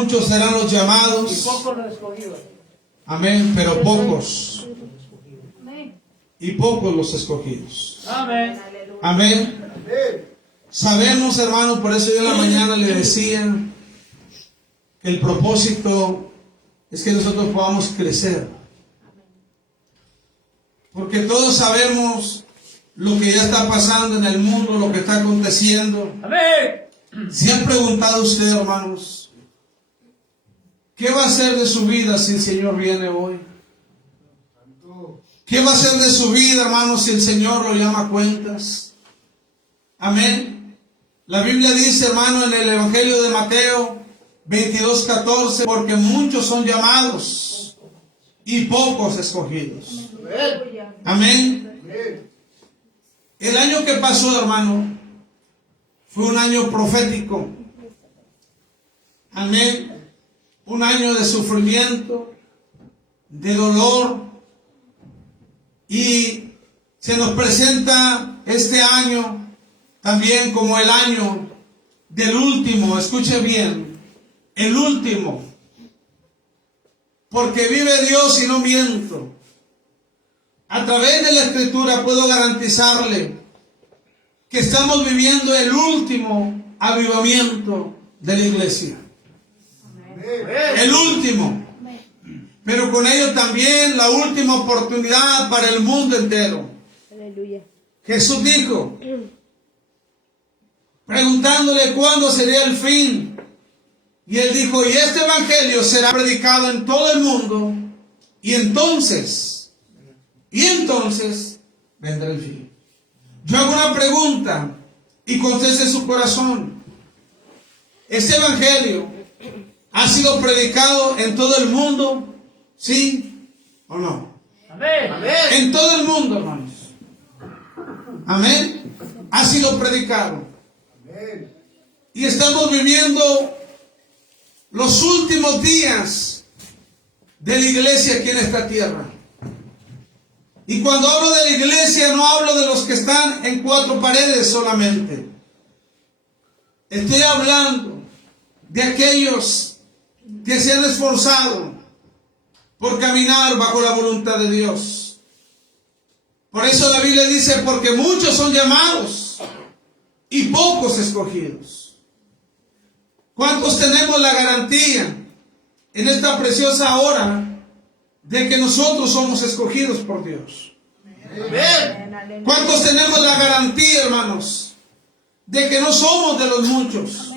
Muchos serán los llamados. Y pocos los escogidos. Amén, pero pocos. Y pocos los escogidos. Amén. Amén. Sabemos, hermano, por eso yo en la mañana le decía que el propósito es que nosotros podamos crecer. Porque todos sabemos lo que ya está pasando en el mundo, lo que está aconteciendo. Amén. ¿Se han preguntado ustedes, hermanos, qué va a hacer de su vida si el Señor viene hoy? ¿Qué va a hacer de su vida, hermanos, si el Señor lo llama a cuentas? Amén. La Biblia dice, hermano, en el Evangelio de Mateo 22:14, porque muchos son llamados y pocos escogidos. Amén. El año que pasó, hermano, fue un año profético. Amén. Un año de sufrimiento, de dolor. Y se nos presenta este año también como el año del último. Escuche bien, el último. Porque vive Dios y no miento. A través de la Escritura puedo garantizarle que estamos viviendo el último avivamiento de la iglesia. El último. Pero con ello también la última oportunidad para el mundo entero. Aleluya. Jesús dijo, preguntándole cuándo sería el fin. Y él dijo, y este evangelio será predicado en todo el mundo. Y entonces vendrá el fin. Yo hago una pregunta y conteste su corazón. ¿Este evangelio ha sido predicado en todo el mundo? ¿Sí o no? Amén. En todo el mundo, hermanos. Amén. Ha sido predicado. Y estamos viviendo los últimos días de la iglesia aquí en esta tierra. Y cuando hablo de la iglesia, no hablo de los que están en cuatro paredes solamente. Estoy hablando de aquellos que se han esforzado por caminar bajo la voluntad de Dios. Por eso la Biblia dice, porque muchos son llamados y pocos escogidos. ¿Cuántos tenemos la garantía en esta preciosa hora de que nosotros somos escogidos por Dios? Amén. ¿Cuántos tenemos la garantía, hermanos, de que no somos de los muchos,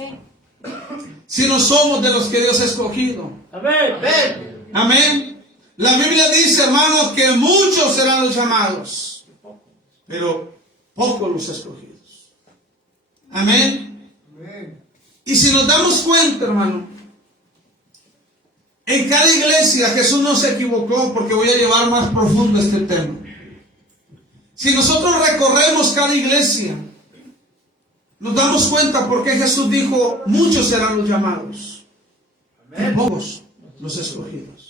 sino somos de los que Dios ha escogido? Amén. Amén. La Biblia dice, hermanos, que muchos serán los llamados, pero pocos los escogidos. Amén. Y si nos damos cuenta, hermano, en cada iglesia Jesús no se equivocó, porque voy a llevar más profundo este tema. Si nosotros recorremos cada iglesia, nos damos cuenta por qué Jesús dijo, muchos serán los llamados, y pocos los escogidos.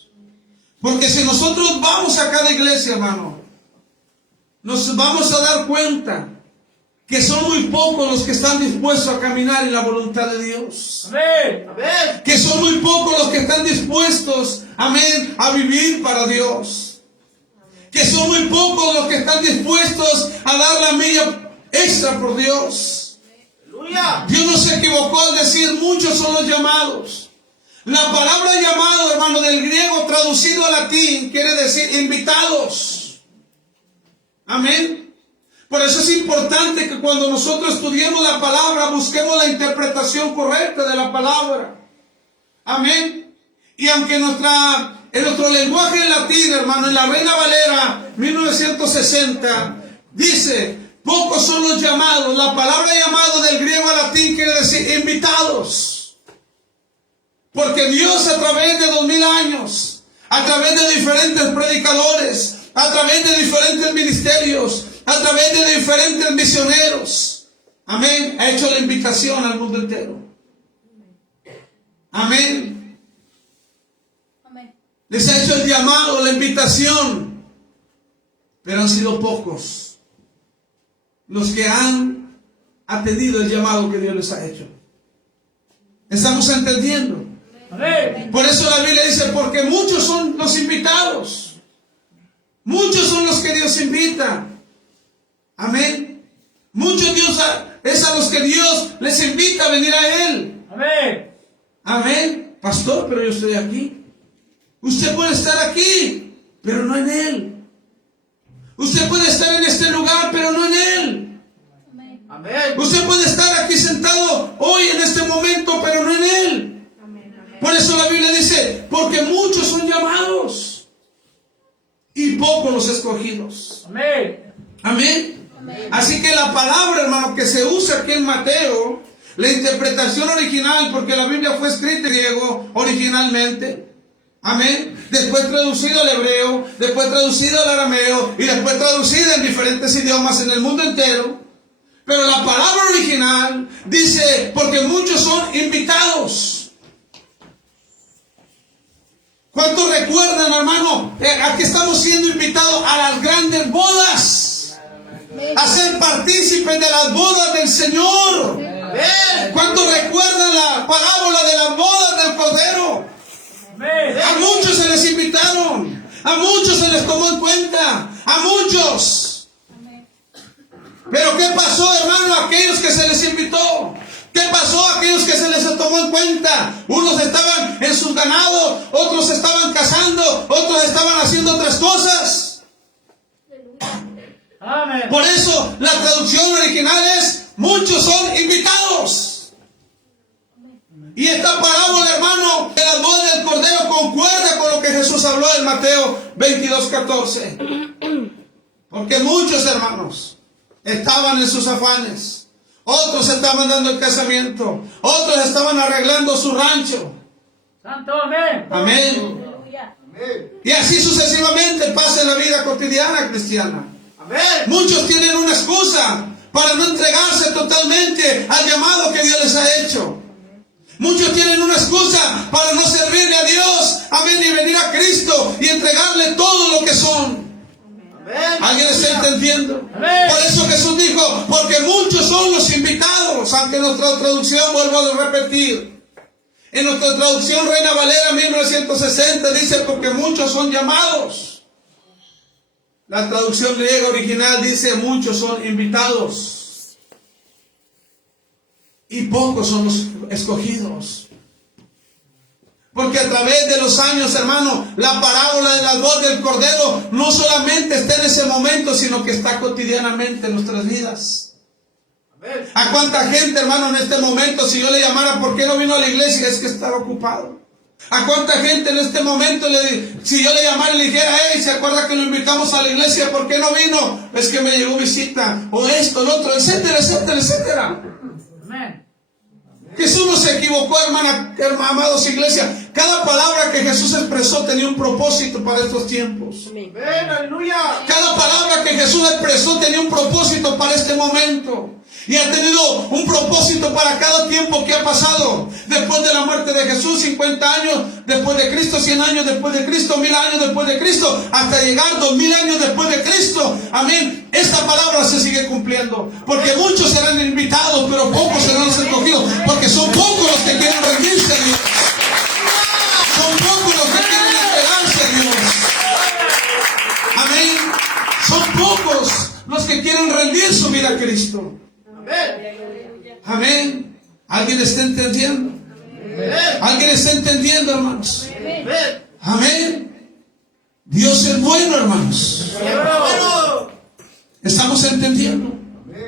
Porque si nosotros vamos a cada iglesia, hermano, nos vamos a dar cuenta que son muy pocos los que están dispuestos a caminar en la voluntad de Dios. Amén. Amén. Que son muy pocos los que están dispuestos, amén, a vivir para Dios. Que son muy pocos los que están dispuestos a dar la milla extra por Dios. Aleluya. Dios no se equivocó al decir muchos son los llamados. La palabra llamado, hermano, del griego traducido al latín, quiere decir invitados. Amén. Por eso es importante que cuando nosotros estudiemos la palabra, busquemos la interpretación correcta de la palabra. Amén. Y aunque en nuestro lenguaje latín, hermano, en la Reina Valera 1960, dice, pocos son los llamados. La palabra llamado del griego al latín quiere decir invitados. Porque Dios a través de 2000 años, a través de diferentes predicadores, a través de diferentes ministerios, a través de diferentes misioneros, amén, ha hecho la invitación al mundo entero. Amén. Les ha hecho el llamado, la invitación, pero han sido pocos los que han atendido el llamado que Dios les ha hecho. ¿Estamos entendiendo? Amén. Por eso la Biblia dice, porque muchos son los invitados. Muchos son los que Dios invita. Amén. Muchos es a los que Dios les invita a venir a Él. Amén. Amén. Pastor, pero yo estoy aquí. Usted puede estar aquí, pero no en Él. Usted puede estar en este lugar, pero no en Él. Amén. Usted puede estar aquí sentado hoy en este momento, pero no en Él. Por eso la Biblia dice, porque muchos son llamados y pocos los escogidos. Amén. Amén. Así que la palabra, hermano, que se usa aquí en Mateo, la interpretación original, porque la Biblia fue escrita en griego originalmente. Amén. Después traducido al hebreo, después traducido al arameo y después traducida en diferentes idiomas en el mundo entero. Pero la palabra original dice, porque muchos son invitados. ¿Cuántos recuerdan, hermano? Aquí estamos siendo invitados a las grandes bodas, a ser partícipes de las bodas del Señor. ¿Cuántos recuerdan la parábola de las bodas del Cordero? A muchos se les invitaron, a muchos se les tomó en cuenta, a muchos. Pero ¿qué pasó, hermano, a aquellos que se les invitó? ¿Qué pasó a aquellos que se les tomó en cuenta? Unos estaban en sus ganados, otros estaban cazando, otros estaban haciendo otras cosas. Amén. Por eso la traducción original es, muchos son invitados. Y esta parábola, hermano, de las bodas del Cordero concuerda con lo que Jesús habló en Mateo 22:14. Porque muchos, hermanos, estaban en sus afanes. Otros estaban dando el casamiento. Otros estaban arreglando su rancho. Santo amén. Amén. Y así sucesivamente pasa en la vida cotidiana cristiana. Amén. Muchos tienen una excusa para no entregarse totalmente al llamado que Dios les ha hecho. Muchos tienen una excusa para no servirle a Dios, amén, y venir a Cristo y entregarle todo lo que son. Amén. ¿Alguien está entendiendo? Amén. Por eso Jesús dijo, porque muchos son los invitados, aunque en nuestra traducción, vuelvo a repetir, en nuestra traducción Reina Valera 1960 dice, porque muchos son llamados. La traducción griega original dice, muchos son invitados. Y pocos son los escogidos. Porque a través de los años, hermano, la parábola de las bodas del Cordero no solamente está en ese momento, sino que está cotidianamente en nuestras vidas. Amén. ¿A cuánta gente, hermano, en este momento, si yo le llamara, ¿por qué no vino a la iglesia? Es que estaba ocupado. ¿A cuánta gente en este momento, si yo le llamara y le dijera, hey, ¿se acuerda que lo invitamos a la iglesia? ¿Por qué no vino? Es que me llegó visita, o esto, lo otro, etcétera, etcétera, etcétera. Amén. Jesús no se equivocó, amados iglesia. Cada palabra que Jesús expresó tenía un propósito para estos tiempos. Amén. Aleluya. Cada palabra que Jesús expresó tenía un propósito para este momento. Y ha tenido un propósito para cada tiempo que ha pasado. Después de la muerte de Jesús, 50 años después de Cristo, 100 años después de Cristo, 1000 años después de Cristo, hasta llegar 2000 años después de Cristo. Amén. Esta palabra se sigue cumpliendo. Porque muchos serán invitados, pero pocos serán los escogidos. Porque son pocos los que quieren rendirse a Dios. Son pocos los que quieren esperarse a Dios. Amén. Son pocos los que quieren rendir su vida a Cristo. Amén. Amén. ¿Alguien está entendiendo? ¿Alguien está entendiendo, hermanos? Amén. Amén. Dios es bueno, hermanos. Bueno. ¿Estamos entendiendo?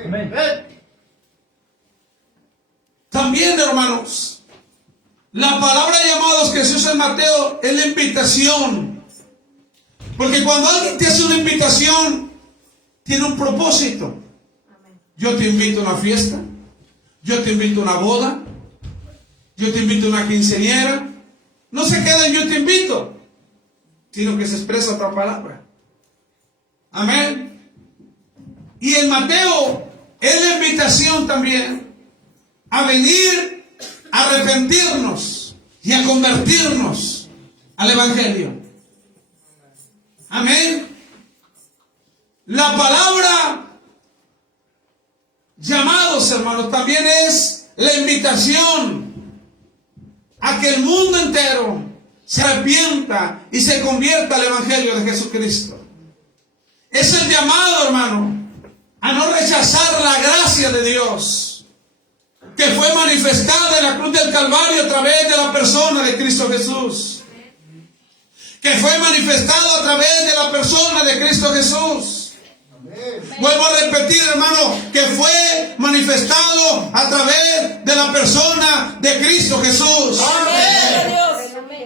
Amén. También, hermanos, la palabra llamados que se usa en Mateo es la invitación. Porque cuando alguien te hace una invitación, tiene un propósito. Yo te invito a una fiesta, yo te invito a una boda, yo te invito a una quinceañera. No se queda en yo te invito, sino que se expresa otra palabra. Amén. Y en Mateo es la invitación también a venir a arrepentirnos y a convertirnos al Evangelio. Amén. La palabra llamados, hermanos, también es la invitación a que el mundo entero se arrepienta y se convierta al Evangelio de Jesucristo. Es el llamado, hermano, a no rechazar la gracia de Dios, que fue manifestada en la cruz del Calvario a través de la persona de Cristo Jesús. Que fue manifestado a través de la persona de Cristo Jesús. Vuelvo a repetir, hermano, que fue manifestado a través de la persona de Cristo Jesús.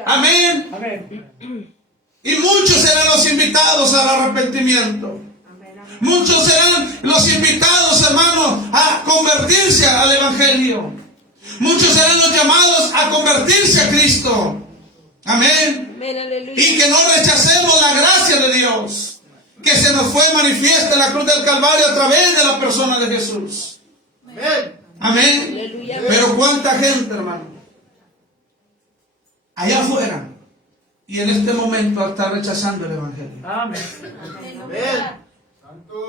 Amén. Amén. Y muchos serán los invitados al arrepentimiento. Muchos serán los invitados, hermanos, a convertirse al Evangelio. Muchos serán los llamados a convertirse a Cristo. Amén. Y que no rechacemos la gracia de Dios, que se nos fue manifiesta en la cruz del Calvario a través de la persona de Jesús. Amén. Pero cuánta gente, hermano, allá afuera y en este momento está rechazando el Evangelio. Amén.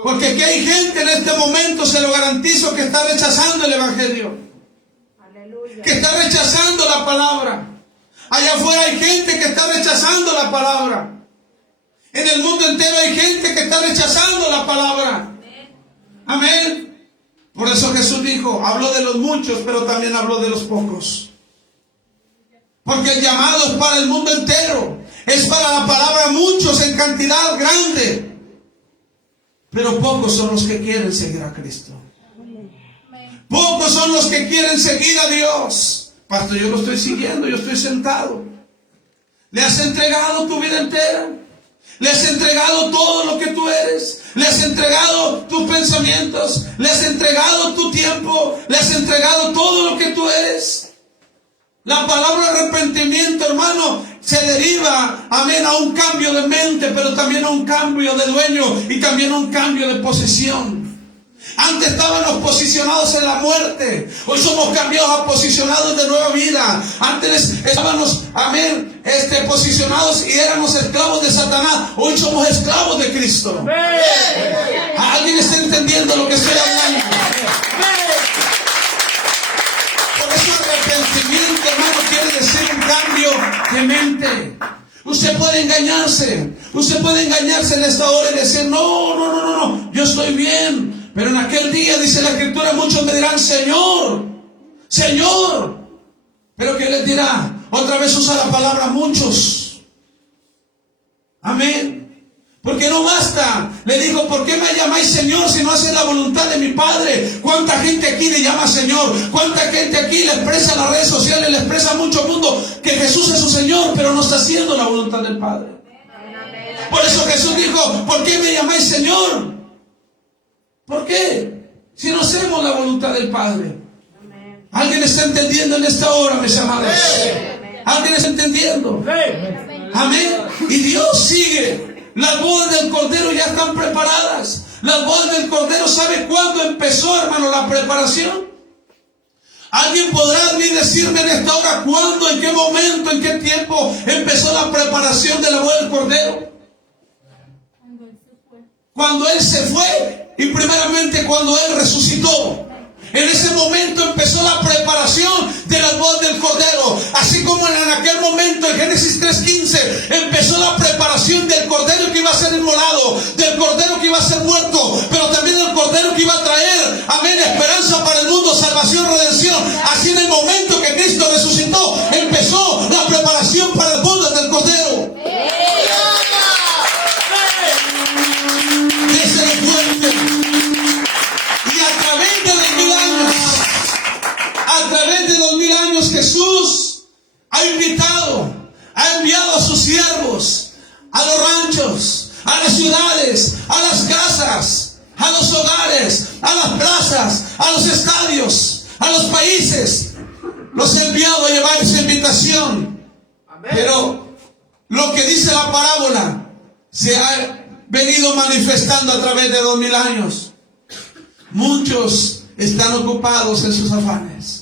Porque aquí hay gente en este momento, se lo garantizo, que está rechazando el Evangelio, que está rechazando la palabra. Allá afuera hay gente que está rechazando la palabra. En el mundo entero hay gente que está rechazando la palabra. Amén. Por eso Jesús dijo, habló de los muchos, pero también habló de los pocos. Porque el llamado es para el mundo entero. Es para la palabra muchos en cantidad grande. Pero pocos son los que quieren seguir a Cristo. Pocos son los que quieren seguir a Dios. Pastor, yo lo estoy siguiendo, yo estoy sentado. ¿Le has entregado tu vida entera? ¿Le has entregado todo lo que tú eres? ¿Le has entregado tus pensamientos? ¿Le has entregado tu tiempo? ¿Le has entregado todo lo que tú eres? La palabra arrepentimiento, hermano, se deriva, amén, a un cambio de mente, pero también a un cambio de dueño y también a un cambio de posición. Antes estábamos posicionados en la muerte. Hoy somos cambiados a posicionados de nueva vida. Antes estábamos, amén, posicionados y éramos esclavos de Satanás. Hoy somos esclavos de Cristo. ¿Alguien está entendiendo lo que estoy hablando? Por eso arrepentimiento, hermano, quiere decir un cambio de mente. Usted puede engañarse. Usted puede engañarse en esta hora y decir, no, yo estoy bien. Pero en aquel día, dice la Escritura, muchos me dirán, Señor, Señor. Pero ¿qué les dirá? Otra vez usa la palabra muchos. Amén. Porque no basta. Le dijo, ¿por qué me llamáis Señor si no hacen la voluntad de mi Padre? ¿Cuánta gente aquí le llama Señor? ¿Cuánta gente aquí le expresa en las redes sociales, le expresa a mucho mundo que Jesús es su Señor, pero no está haciendo la voluntad del Padre? Por eso Jesús dijo, ¿por qué me llamáis Señor? ¿Por qué? Si no hacemos la voluntad del Padre. ¿Alguien está entendiendo en esta hora, mis amados? ¿Alguien está entendiendo? Amén. Y Dios sigue. Las bodas del Cordero ya están preparadas. Las bodas del Cordero, ¿sabe cuándo empezó, hermano, la preparación? ¿Alguien podrá decirme en esta hora cuándo, en qué momento, en qué tiempo empezó la preparación de la boda del Cordero? Cuando Él se fue. Y primeramente cuando Él resucitó. En ese momento empezó la preparación de las bodas del Cordero. Así como en aquel momento, en Génesis 3:15, empezó la preparación del Cordero que iba a ser inmolado, del Cordero que iba a ser muerto, pero también del Cordero que iba a traer, amén, esperanza para el mundo, salvación, redención. Así en el momento que Cristo resucitó, empezó la preparación para las bodas del Cordero. A través de 2000 años Jesús ha invitado, ha enviado a sus siervos a los ranchos, a las ciudades, a las casas, a los hogares, a las plazas, a los estadios, a los países. Los ha enviado a llevar esa invitación. Amén. Pero lo que dice la parábola se ha venido manifestando a través de 2000 años. Muchos están ocupados en sus afanes.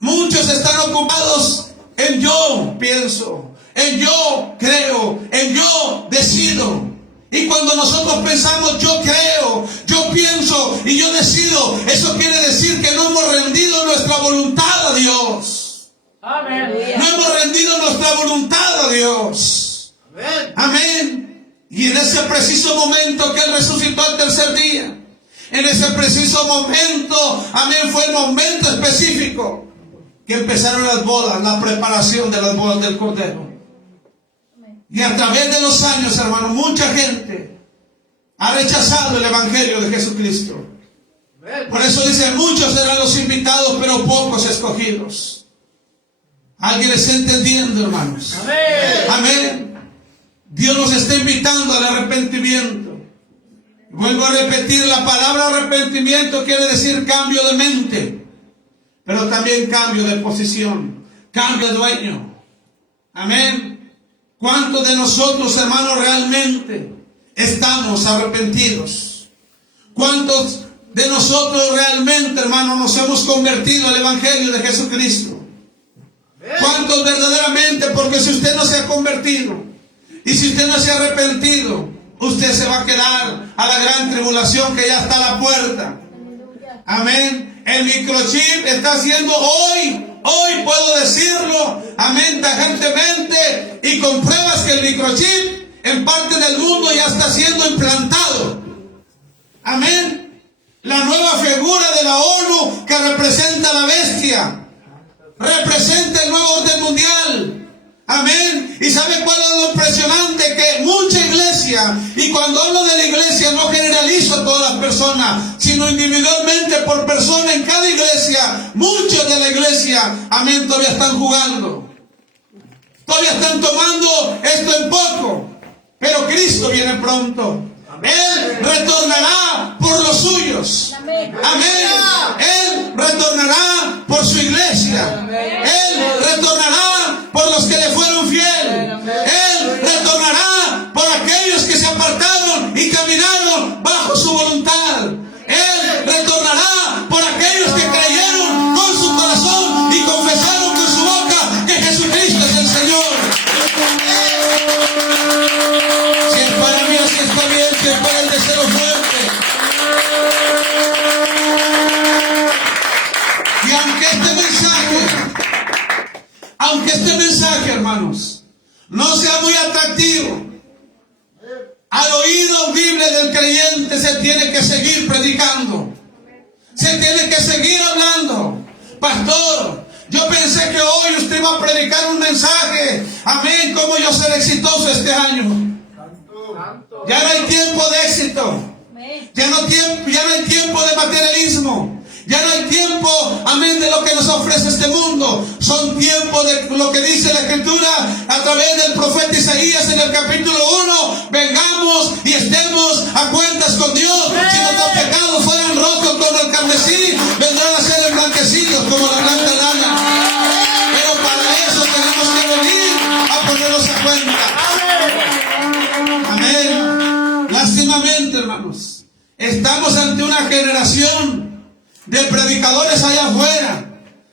Muchos están ocupados en yo pienso, en yo creo, en yo decido. Y cuando nosotros pensamos yo creo, yo pienso y yo decido, eso quiere decir que no hemos rendido nuestra voluntad a Dios. Amén. No hemos rendido nuestra voluntad a Dios. Amén. Amén. Y en ese preciso momento que Él resucitó al tercer día, en ese preciso momento, amén, fue el momento específico que empezaron las bodas, la preparación de las bodas del Cordero. Y a través de los años, hermano, mucha gente ha rechazado el Evangelio de Jesucristo. Por eso dice, muchos serán los invitados, pero pocos escogidos. ¿Alguien está entendiendo, hermanos? Amén. Amén. Dios nos está invitando al arrepentimiento. Vuelvo a repetir, la palabra arrepentimiento quiere decir cambio de mente, pero también cambio de posición, cambio de dueño. Amén. ¿Cuántos de nosotros, hermanos, realmente estamos arrepentidos? ¿Cuántos de nosotros realmente, hermanos, nos hemos convertido al Evangelio de Jesucristo? ¿Cuántos verdaderamente? Porque si usted no se ha convertido y si usted no se ha arrepentido, usted se va a quedar a la gran tribulación que ya está a la puerta. Amén. El microchip está haciendo hoy puedo decirlo, amén, tajantemente, y con pruebas que el microchip en parte del mundo ya está siendo implantado. Amén. La nueva figura de la ONU que representa a la bestia, representa el nuevo orden mundial. Amén. ¿Y sabe cuál es lo impresionante? Que mucha iglesia, y cuando hablo de la iglesia no generalizo a todas las personas, sino individualmente por persona en cada iglesia, muchos de la iglesia, amén, todavía están jugando. Todavía están tomando esto en poco. Pero Cristo viene pronto. Él retornará por los suyos. Amén. Él retornará por su iglesia. Él retornará por los que le fueron fieles. Él retornará por aquellos que se apartaron y caminaron bajo su voluntad. Él retornará por aquellos que creyeron con su corazón y confesaron con su boca que Jesucristo es el Señor. Si es para mí, si está bien, si es para el deseo fuerte. Y aunque este mensaje, hermanos, no sea muy atractivo, al oído audible del creyente se tiene que seguir predicando. Se tiene que seguir hablando. Pastor, yo pensé que hoy usted iba a predicar un mensaje. Amén, cómo yo seré exitoso este año. Ya no hay tiempo de éxito. Ya no hay tiempo de materialismo. Ya no hay tiempo, amén, de lo que nos ofrece este mundo. Son tiempos de lo que dice la Escritura a través del profeta Isaías en el capítulo 1. Vengamos y estemos a cuentas con Dios. Si nuestros pecados fueran rojos como el carmesí, vendrán a ser emblanquecidos como la blanca lana. Pero para eso tenemos que venir a ponernos a cuenta. Amén. Lástimamente, hermanos, estamos ante una generación de predicadores allá afuera,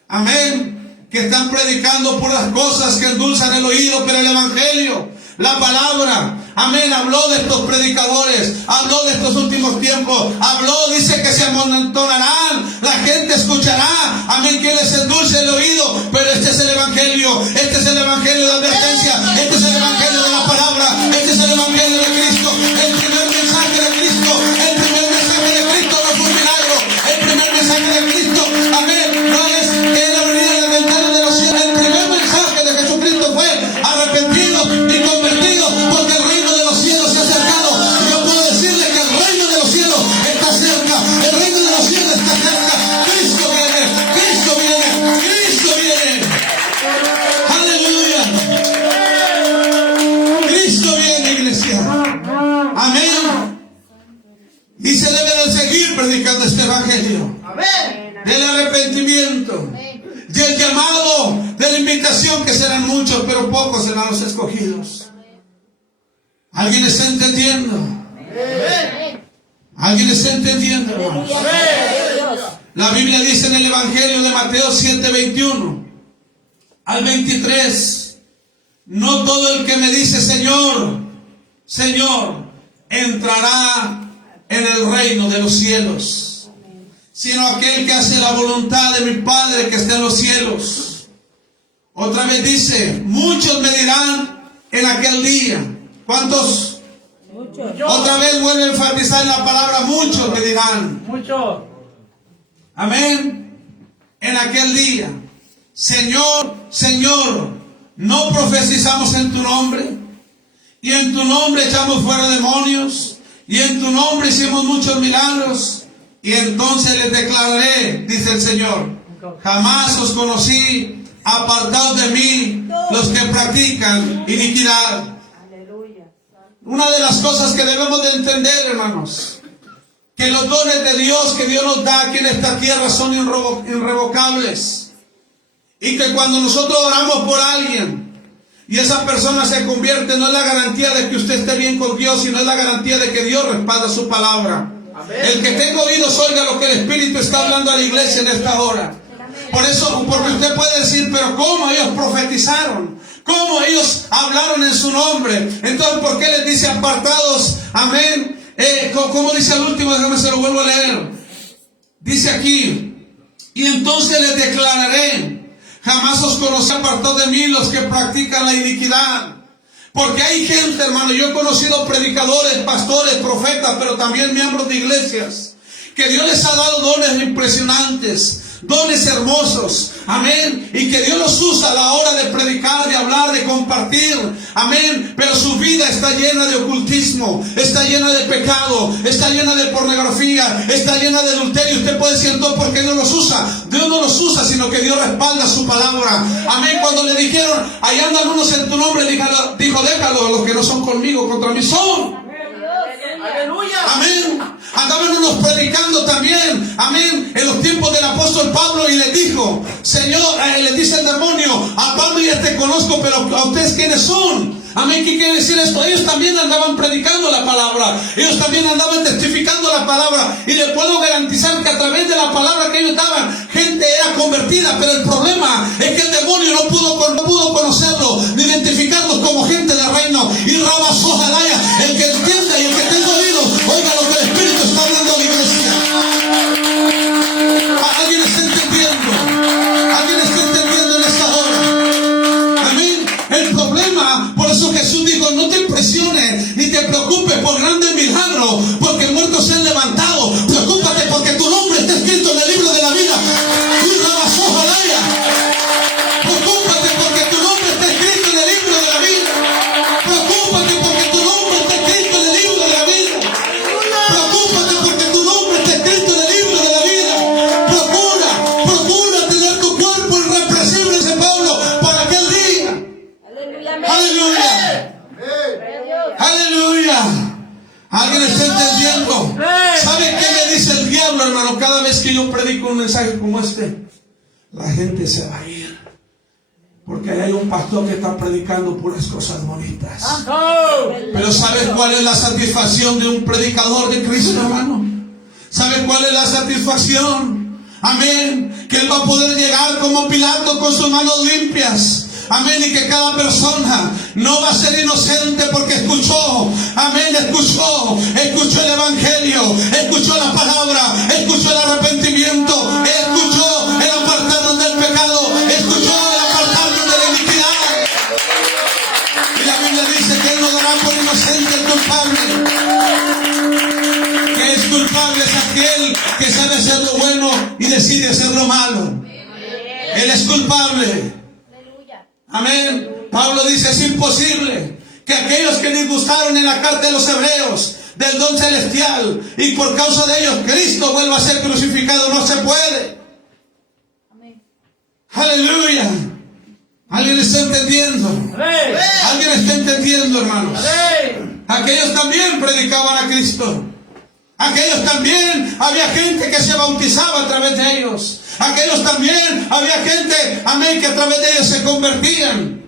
amén, que están predicando puras cosas que endulzan el oído, pero el Evangelio, la palabra, amén, habló de estos predicadores, habló de estos últimos tiempos, habló, dice que se amontonarán, la gente escuchará, amén, que les endulce el oído, pero este es el Evangelio, este es el Evangelio de advertencia, este es el Evangelio de la palabra, este es el Evangelio de Cristo, el primer mensaje de Cristo, el primer mensaje de Cristo no fue un milagro, el primer mensaje de Cristo, amén, no es que Él abriría la ventana de los cielos, el primer mensaje de Jesucristo fue arrepentidos y convertidos, porque el reino de los cielos se ha acercado. Yo puedo decirle que el reino de los cielos está cerca, el reino de los cielos está cerca. Cristo viene, Cristo viene, Cristo viene. Aleluya. Cristo viene, iglesia. Amén. Y se debe de seguir predicando este evangelio. Amén. Del arrepentimiento, del llamado, de la invitación, que serán muchos, pero pocos serán los escogidos. ¿Alguien está entendiendo? ¿Alguien está entendiendo, hermanos? La Biblia dice en el Evangelio de Mateo 7:21 al 23: no todo el que me dice Señor, Señor, entrará en el reino de los cielos, sino aquel que hace la voluntad de mi Padre que está en los cielos. Otra vez dice, muchos me dirán en aquel día. ¿Cuántos? Muchos. Otra vez vuelve a enfatizar en la palabra, muchos me dirán. Mucho. Amén. En aquel día, Señor, Señor, ¿no profetizamos en tu nombre? Y en tu nombre echamos fuera demonios. Y en tu nombre hicimos muchos milagros. Y entonces les declararé, dice el Señor, jamás os conocí, apartados de mí, los que practican iniquidad. Aleluya. Una de las cosas que debemos de entender, hermanos, que los dones de Dios que Dios nos da aquí en esta tierra son irrevocables. Y que cuando nosotros oramos por alguien y esa persona se convierte, no es la garantía de que usted esté bien con Dios, sino es la garantía de que Dios respalda su palabra. Amén. El que tenga oídos oiga lo que el Espíritu está hablando a la iglesia en esta hora. Por eso, porque usted puede decir, pero ¿cómo ellos profetizaron? ¿Cómo ellos hablaron en su nombre? Entonces, ¿por qué les dice apartados? Amén. ¿Cómo dice al último? Déjame se lo vuelvo a leer. Dice aquí, y entonces les declararé, jamás os conocí, apartados de mí los que practican la iniquidad. Porque hay gente, hermano, yo he conocido predicadores, pastores, profetas, pero también miembros de iglesias, que Dios les ha dado dones impresionantes, dones hermosos, amén, y que Dios los usa a la hora de predicar, de hablar, de compartir, amén, pero su vida está llena de ocultismo, está llena de pecado, está llena de pornografía, está llena de adulterio. Usted puede decir, entonces, ¿por qué no los usa? Dios no los usa, sino que Dios respalda su palabra, amén. Cuando le dijeron, ahí andan unos en tu nombre, dijo, déjalo, los que no son conmigo, contra mí son. Aleluya. Amén. Andaban unos predicando también, amén, en los tiempos del apóstol Pablo, y les dijo, Señor, les dice el demonio, a Pablo ya te conozco, pero a ustedes ¿quiénes son? Amén. ¿Qué quiere decir esto? Ellos también andaban predicando la palabra, ellos también andaban testificando la palabra, y les puedo garantizar que a través de la palabra que ellos daban, gente era convertida. Pero el problema es que el demonio no pudo conocerlos, ni identificarlos como gente del reino. Y Rabasó Jalaya, el que entienda y el que tenga oídos, oiga lo que el Espíritu está hablando a la iglesia. ¿Alguien está entendiendo? ¿Alguien está entendiendo en esta hora? Amén. El problema, por eso Jesús dijo, no te impresiones ni te preocupes por grandes milagros, porque muertos se han levantado. Preocúpate porque tu nombre está escrito en el libro de la vida. Y Rabasó Jalaya. Preocúpate porque tu nombre está escrito en el libro de la vida. Preocúpate porque tu nombre está escrito en el libro de la vida. Preocúpate porque tu nombre está escrito en el libro de la vida. Procura tener tu cuerpo irrepresible, dice Pablo, para aquel día. Aleluya. Aleluya. ¿Alguien está entendiendo? ¿Sabe qué me dice el diablo, hermano? Cada vez que yo predico un mensaje como este, la gente se va a ir. Porque hay un pastor que está predicando puras cosas bonitas. Pero ¿sabes cuál es la satisfacción de un predicador de Cristo, hermano? ¿Sabes cuál es la satisfacción? Amén. Que él va a poder llegar como Pilato con sus manos limpias. Amén. Y que cada persona no va a ser inocente porque escuchó. Amén. Escuchó el evangelio. Escuchó la palabra. Escuchó el arrepentimiento. Escuchó el apartarnos del pecado. Escuchó el apartarnos de la iniquidad. Y la Biblia dice que él no dará por inocente el culpable. Que es culpable es aquel que sabe hacer lo bueno y decide hacer lo malo. Él es culpable. Amén. Pablo dice, es imposible que aquellos que disgustaron en la carta de los Hebreos del don celestial y por causa de ellos Cristo vuelva a ser crucificado. No se puede. Amén. Aleluya. ¿Alguien está entendiendo? Amén. ¿Alguien está entendiendo, hermanos? Amén. Aquellos también predicaban a Cristo. Aquellos también había gente que se bautizaba a través de ellos. Aquellos también había gente, amén, que a través de ellos se convertían.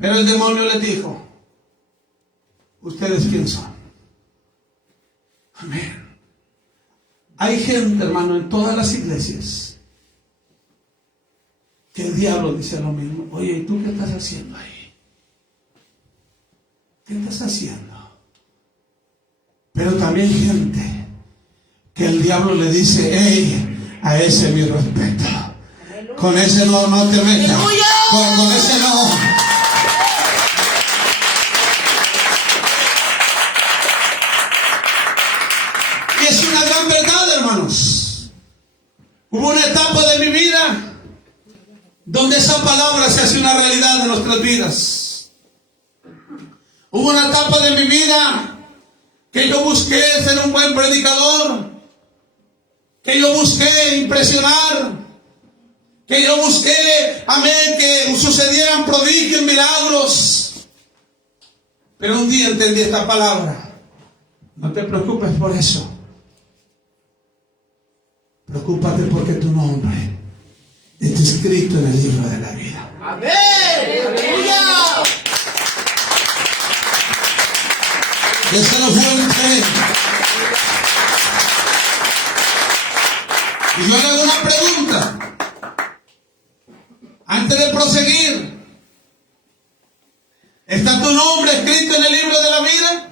Pero el demonio les dijo, ¿ustedes quién son? Amén. Hay gente, hermano, en todas las iglesias que el diablo dice lo mismo. Oye, ¿y tú qué estás haciendo ahí? ¿Qué estás haciendo? Pero también gente que el diablo le dice, hey, a ese mi respeto. Con ese no te metas. Con ese no. Y es una gran verdad, hermanos. Hubo una etapa de mi vida donde esa palabra se hace una realidad en nuestras vidas. Hubo una etapa de mi vida que yo busqué ser un buen predicador, que yo busqué impresionar, que yo busqué, amén, que sucedieran prodigios, milagros. Pero un día entendí esta palabra. No te preocupes por eso. Preocúpate porque tu nombre está escrito en el libro de la vida. Amén. Aleluya. Déselo fuerte. Y yo le hago una pregunta. Antes de proseguir, ¿está tu nombre escrito en el libro de la vida?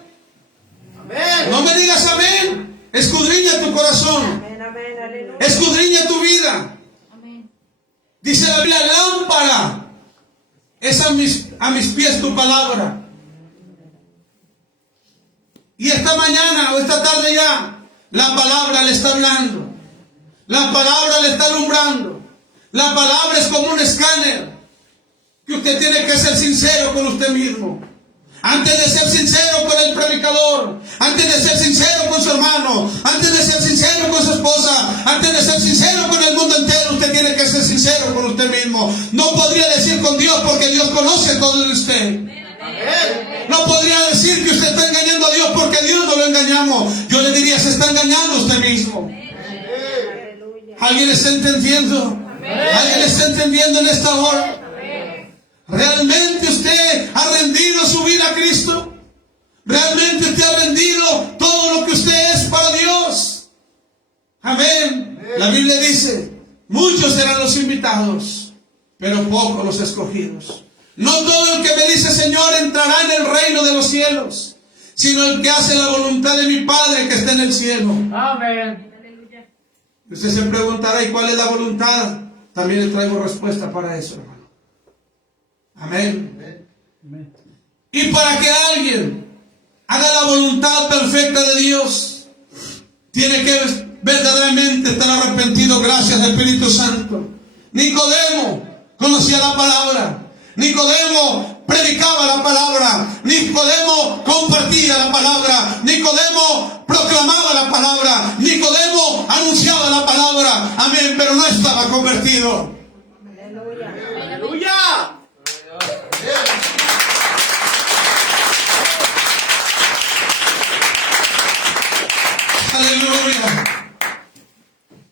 Amén. No me digas amén. Escudriña tu corazón. Amén, amén, aleluya. Escudriña tu vida. Amén. Dice la Biblia, lámpara es a mis pies tu palabra. Y esta mañana o esta tarde ya, la palabra le está hablando. La palabra le está alumbrando. La palabra es como un escáner que usted tiene que ser sincero con usted mismo. Antes de ser sincero con el predicador, antes de ser sincero con su hermano, antes de ser sincero con su esposa, antes de ser sincero con el mundo entero, usted tiene que ser sincero con usted mismo. No podría decir con Dios porque Dios conoce todo de usted. No podría decir que usted está engañando a Dios porque Dios no lo engañamos. Yo le diría, se está engañando a usted mismo. Aleluya. ¿Alguien está entendiendo? ¿Alguien está entendiendo en esta hora? ¿Realmente usted ha rendido su vida a Cristo? ¿Realmente usted ha rendido todo lo que usted es para Dios? Amén. La Biblia dice, muchos serán los invitados, pero pocos los escogidos. No todo el que me dice Señor entrará en el reino de los cielos, sino el que hace la voluntad de mi Padre que está en el cielo. Amén. Usted se preguntará, ¿y cuál es la voluntad? También le traigo respuesta para eso, hermano. Amén. Y para que alguien haga la voluntad perfecta de Dios, tiene que verdaderamente estar arrepentido gracias al Espíritu Santo. Nicodemo conocía la palabra. Nicodemo predicaba la palabra. Nicodemo compartía la palabra. Nicodemo proclamaba la palabra. Nicodemo anunciaba la palabra. Amén, pero no estaba convertido. Aleluya. Aleluya.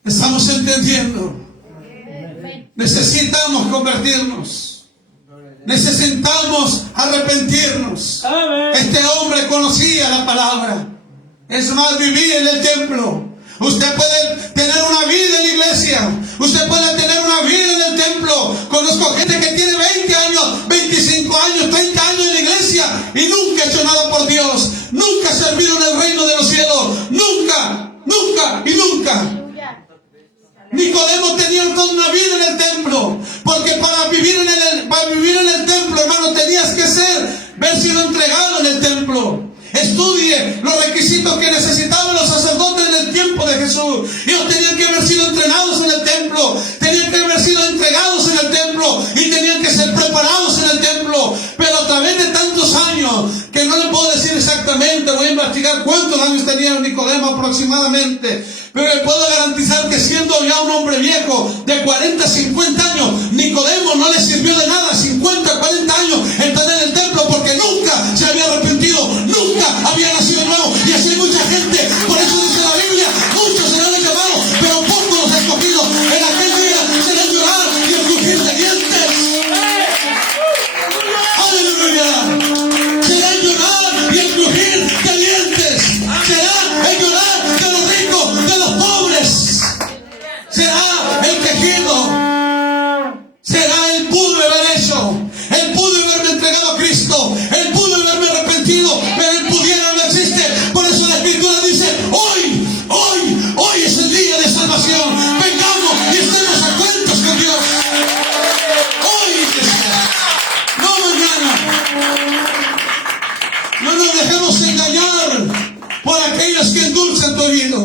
Estamos entendiendo. Necesitamos convertirnos. Necesitamos arrepentirnos. Este hombre conocía la palabra. Es más, vivía en el templo. Usted puede tener una vida en la iglesia. Usted puede tener una vida en el templo. Conozco gente que tiene 20 años, 25 años, 30 años en la iglesia y nunca ha hecho nada por Dios. Nunca ha servido en el reino de los cielos. Nunca, nunca y nunca. Nicodemo tenía toda una vida en el templo, porque para vivir en el templo, hermano, tenías que haber sido entregado en el templo. Estudie los requisitos que necesitaban los sacerdotes en el tiempo de Jesús. Ellos tenían que haber sido entrenados en el templo, tenían que haber sido entregados en el templo y tenían que ser preparados en el templo. Pero a través de tantos años, que no le puedo decir exactamente, voy a investigar cuántos años tenía Nicodemo aproximadamente, pero le puedo garantizar que siendo ya un hombre viejo de 40, 50 años, Nicodemo no le sirvió de nada 50, 40 años estar en el templo, porque nunca se había arrepentido, nunca había nacido de nuevo. Y así hay mucha gente. Por eso dice la Biblia, muchos serán llamados, pero pocos los escogidos. En aquel día serán llorar y el crujir de dientes. Aleluya. Será el llorar y el crujir de dientes. Será el llorar de los ricos, de los pobres. Será el quejido. No nos dejemos engañar por aquellos que endulzan tu oído,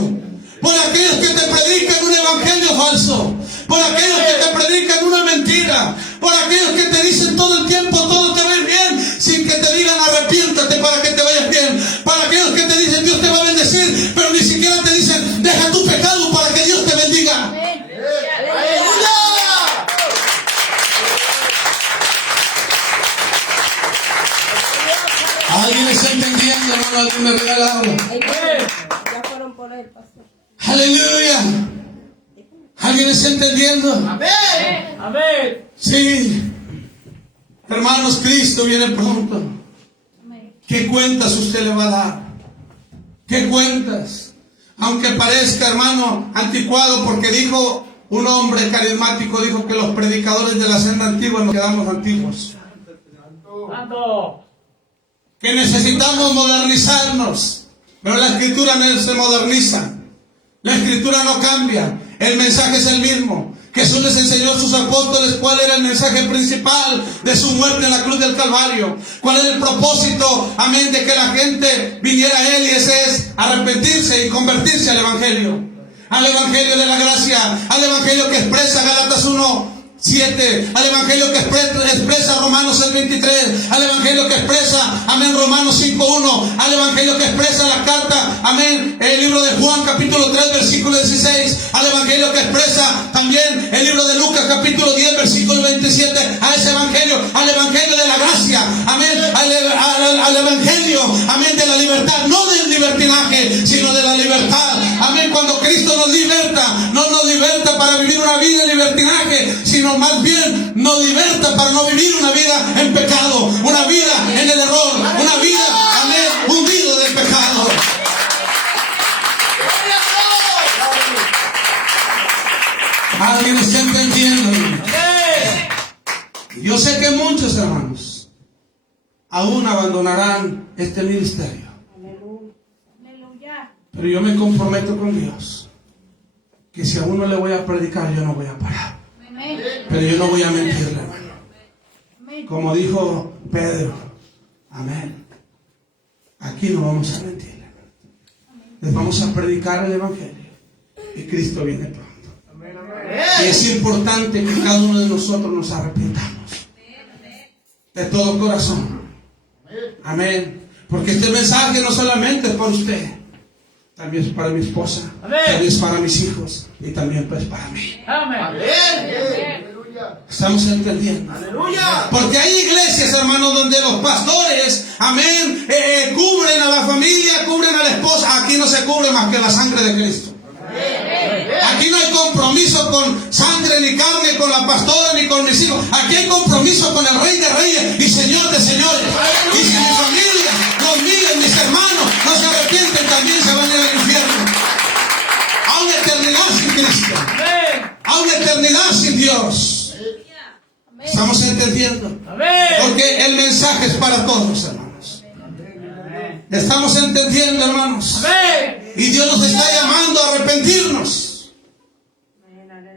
por aquellos que te predican un evangelio falso, por aquellos que te predican una mentira, por aquellos que te dicen todo el tiempo todo te va a ir bien, sin que te digan arrepiéntate para que te vayas bien, para aquellos que te dicen Dios te va a bendecir, pero ni siquiera te dicen deja tu pecado para que Dios te bendiga. ¡Aleluya! ¿Alguien está entendiendo, hermano? ¿Alguien me regala algo? Ya fueron por él, pastor. Aleluya. ¿Alguien está entendiendo? Amén. Amén. Sí. Hermanos, Cristo viene pronto. ¿Qué cuentas usted le va a dar? ¿Qué cuentas? Aunque parezca, hermano, anticuado, porque dijo un hombre carismático, dijo que los predicadores de la senda antigua nos quedamos antiguos. Santo. Que necesitamos modernizarnos, pero la escritura no se moderniza, la escritura no cambia, el mensaje es el mismo. Jesús les enseñó a sus apóstoles cuál era el mensaje principal de su muerte en la cruz del Calvario, cuál era el propósito, amén, de que la gente viniera a Él, y ese es arrepentirse y convertirse al Evangelio de la gracia, al Evangelio que expresa Gálatas 1:7, al Evangelio que expresa Romanos 6:23, al Evangelio que expresa, amén, Romanos 5:1, al Evangelio que expresa la carta, amén, el libro de Juan capítulo 3 versículo 16, al Evangelio que expresa también el libro de Lucas capítulo 10 versículo 27, a ese Evangelio, al Evangelio de la gracia, amén, al Evangelio, amén, de la libertad, no del libertinaje, sino de la libertad, amén. Cuando Cristo nos liberta, no nos liberta para vivir una vida en libertinaje, sino más bien nos liberta para no vivir una vida en pecado, una vida en el error, una vida, amén, hundido del pecado. ¿Alguien está entendiendo? Yo sé que muchos hermanos aún abandonarán este ministerio, pero yo me comprometo con Dios que si a uno le voy a predicar, yo no voy a parar. Pero yo no voy a mentirle, hermano. Como dijo Pedro, amén. Aquí no vamos a mentirle. Les vamos a predicar el Evangelio. Y Cristo viene pronto. Y es importante que cada uno de nosotros nos arrepintamos. De todo corazón. Amén. Porque este mensaje no solamente es para usted. También es para mi esposa. Amén. También es para mis hijos. Y también pues para mí. Amén. Estamos entendiendo. Aleluya. Porque hay iglesias, hermanos, donde los pastores, amén, cubren a la familia, cubren a la esposa. Aquí no se cubre más que la sangre de Cristo. Aquí no hay compromiso con sangre ni carne, con la pastora ni con mis hijos. Aquí hay compromiso con el Rey de Reyes y Señor de Señores. Y si mi familia, los míos, mis hermanos no se arrepienten, también se van a ir al infierno. A una eternidad sin Cristo, a una eternidad sin Dios. ¿Estamos entendiendo? Porque el mensaje es para todos, hermanos. ¿Estamos entendiendo, hermanos? Y Dios nos está llamando a arrepentirnos,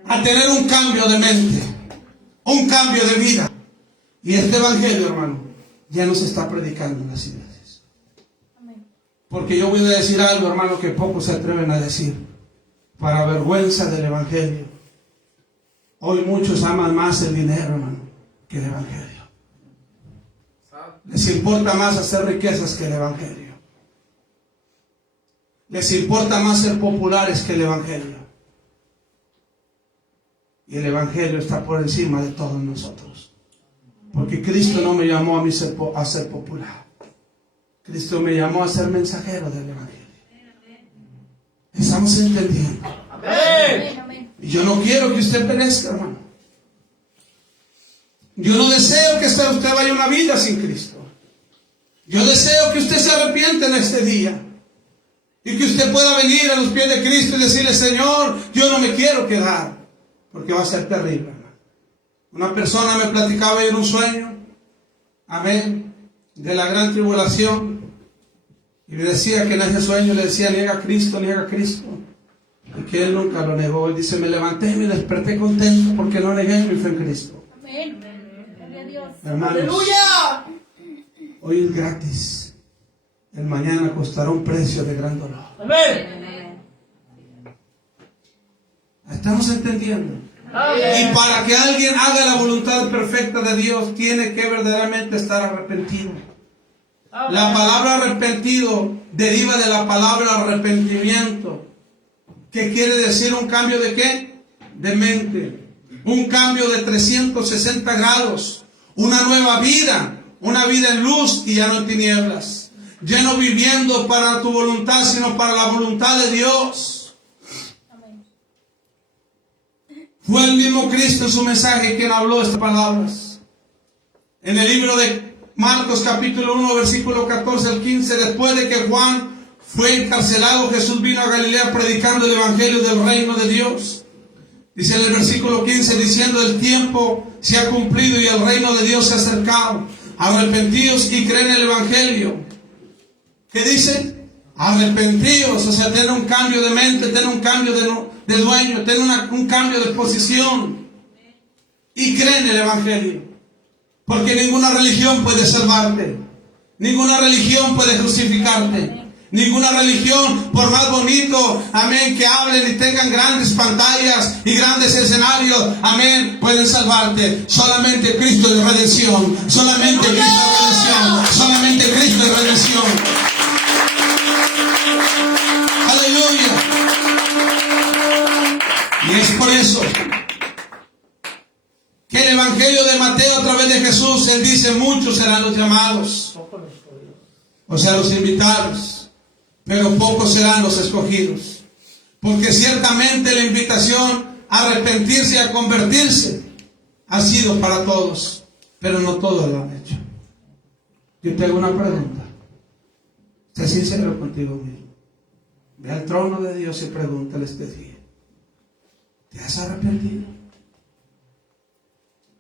a tener un cambio de mente, un cambio de vida. Y este Evangelio, hermano, ya no se está predicando en las iglesias. Porque yo voy a decir algo, hermano, que pocos se atreven a decir. Para vergüenza del Evangelio, hoy muchos aman más el dinero, hermano, que el Evangelio. Les importa más hacer riquezas que el Evangelio. Les importa más ser populares que el Evangelio. Y el Evangelio está por encima de todos nosotros. Porque Cristo no me llamó a mí a ser popular. Cristo me llamó a ser mensajero del Evangelio. ¿Estamos entendiendo? Y yo no quiero que usted perezca, hermano. Yo no deseo que usted vaya una vida sin Cristo. Yo deseo que usted se arrepienta en este día. Y que usted pueda venir a los pies de Cristo y decirle, Señor, yo no me quiero quedar. Porque va a ser terrible, hermano. Una persona me platicaba en un sueño, amén, de la gran tribulación. Y me decía que en ese sueño le decía, niega a Cristo, niega a Cristo. Y que él nunca lo negó. Él dice, me levanté y me desperté contento porque no negué mi fe en Cristo. Amén. Gloria a Dios. Hermanos, Aleluya. Hoy es gratis. El mañana costará un precio de gran dolor. Amén. ¿Estamos entendiendo? Amén. Y para que alguien haga la voluntad perfecta de Dios, tiene que verdaderamente estar arrepentido. La palabra arrepentido deriva de la palabra arrepentimiento, que quiere decir un cambio de ¿qué? De mente. Un cambio de 360 grados. Una nueva vida. Una vida en luz y ya no en tinieblas. Ya no viviendo para tu voluntad, sino para la voluntad de Dios. Fue el mismo Cristo en su mensaje quien habló estas palabras. En el libro de Marcos capítulo 1 versículo 14 al 15, después de que Juan fue encarcelado, Jesús vino a Galilea predicando el evangelio del reino de Dios. Dice en el versículo 15, diciendo: el tiempo se ha cumplido y el reino de Dios se ha acercado. Arrepentíos y creen en el evangelio. ¿Qué dice? Arrepentíos, o sea, tener un cambio de mente, tener un cambio de dueño, tener un cambio de posición. Y creen en el evangelio. Porque ninguna religión puede salvarte. Ninguna religión puede justificarte. Ninguna religión, por más bonito, amén, que hablen y tengan grandes pantallas y grandes escenarios, amén, pueden salvarte. Solamente Cristo de redención. Solamente Cristo de redención. Solamente Cristo de redención. Aleluya. Y es por eso que el evangelio de Mateo, a través de Jesús, él dice: muchos serán los llamados, o sea, los invitados, pero pocos serán los escogidos. Porque ciertamente la invitación a arrepentirse y a convertirse ha sido para todos, pero no todos lo han hecho. Yo te hago una pregunta. Sé sincero contigo mismo. Ve al trono de Dios y pregúntale este día: ¿te has arrepentido?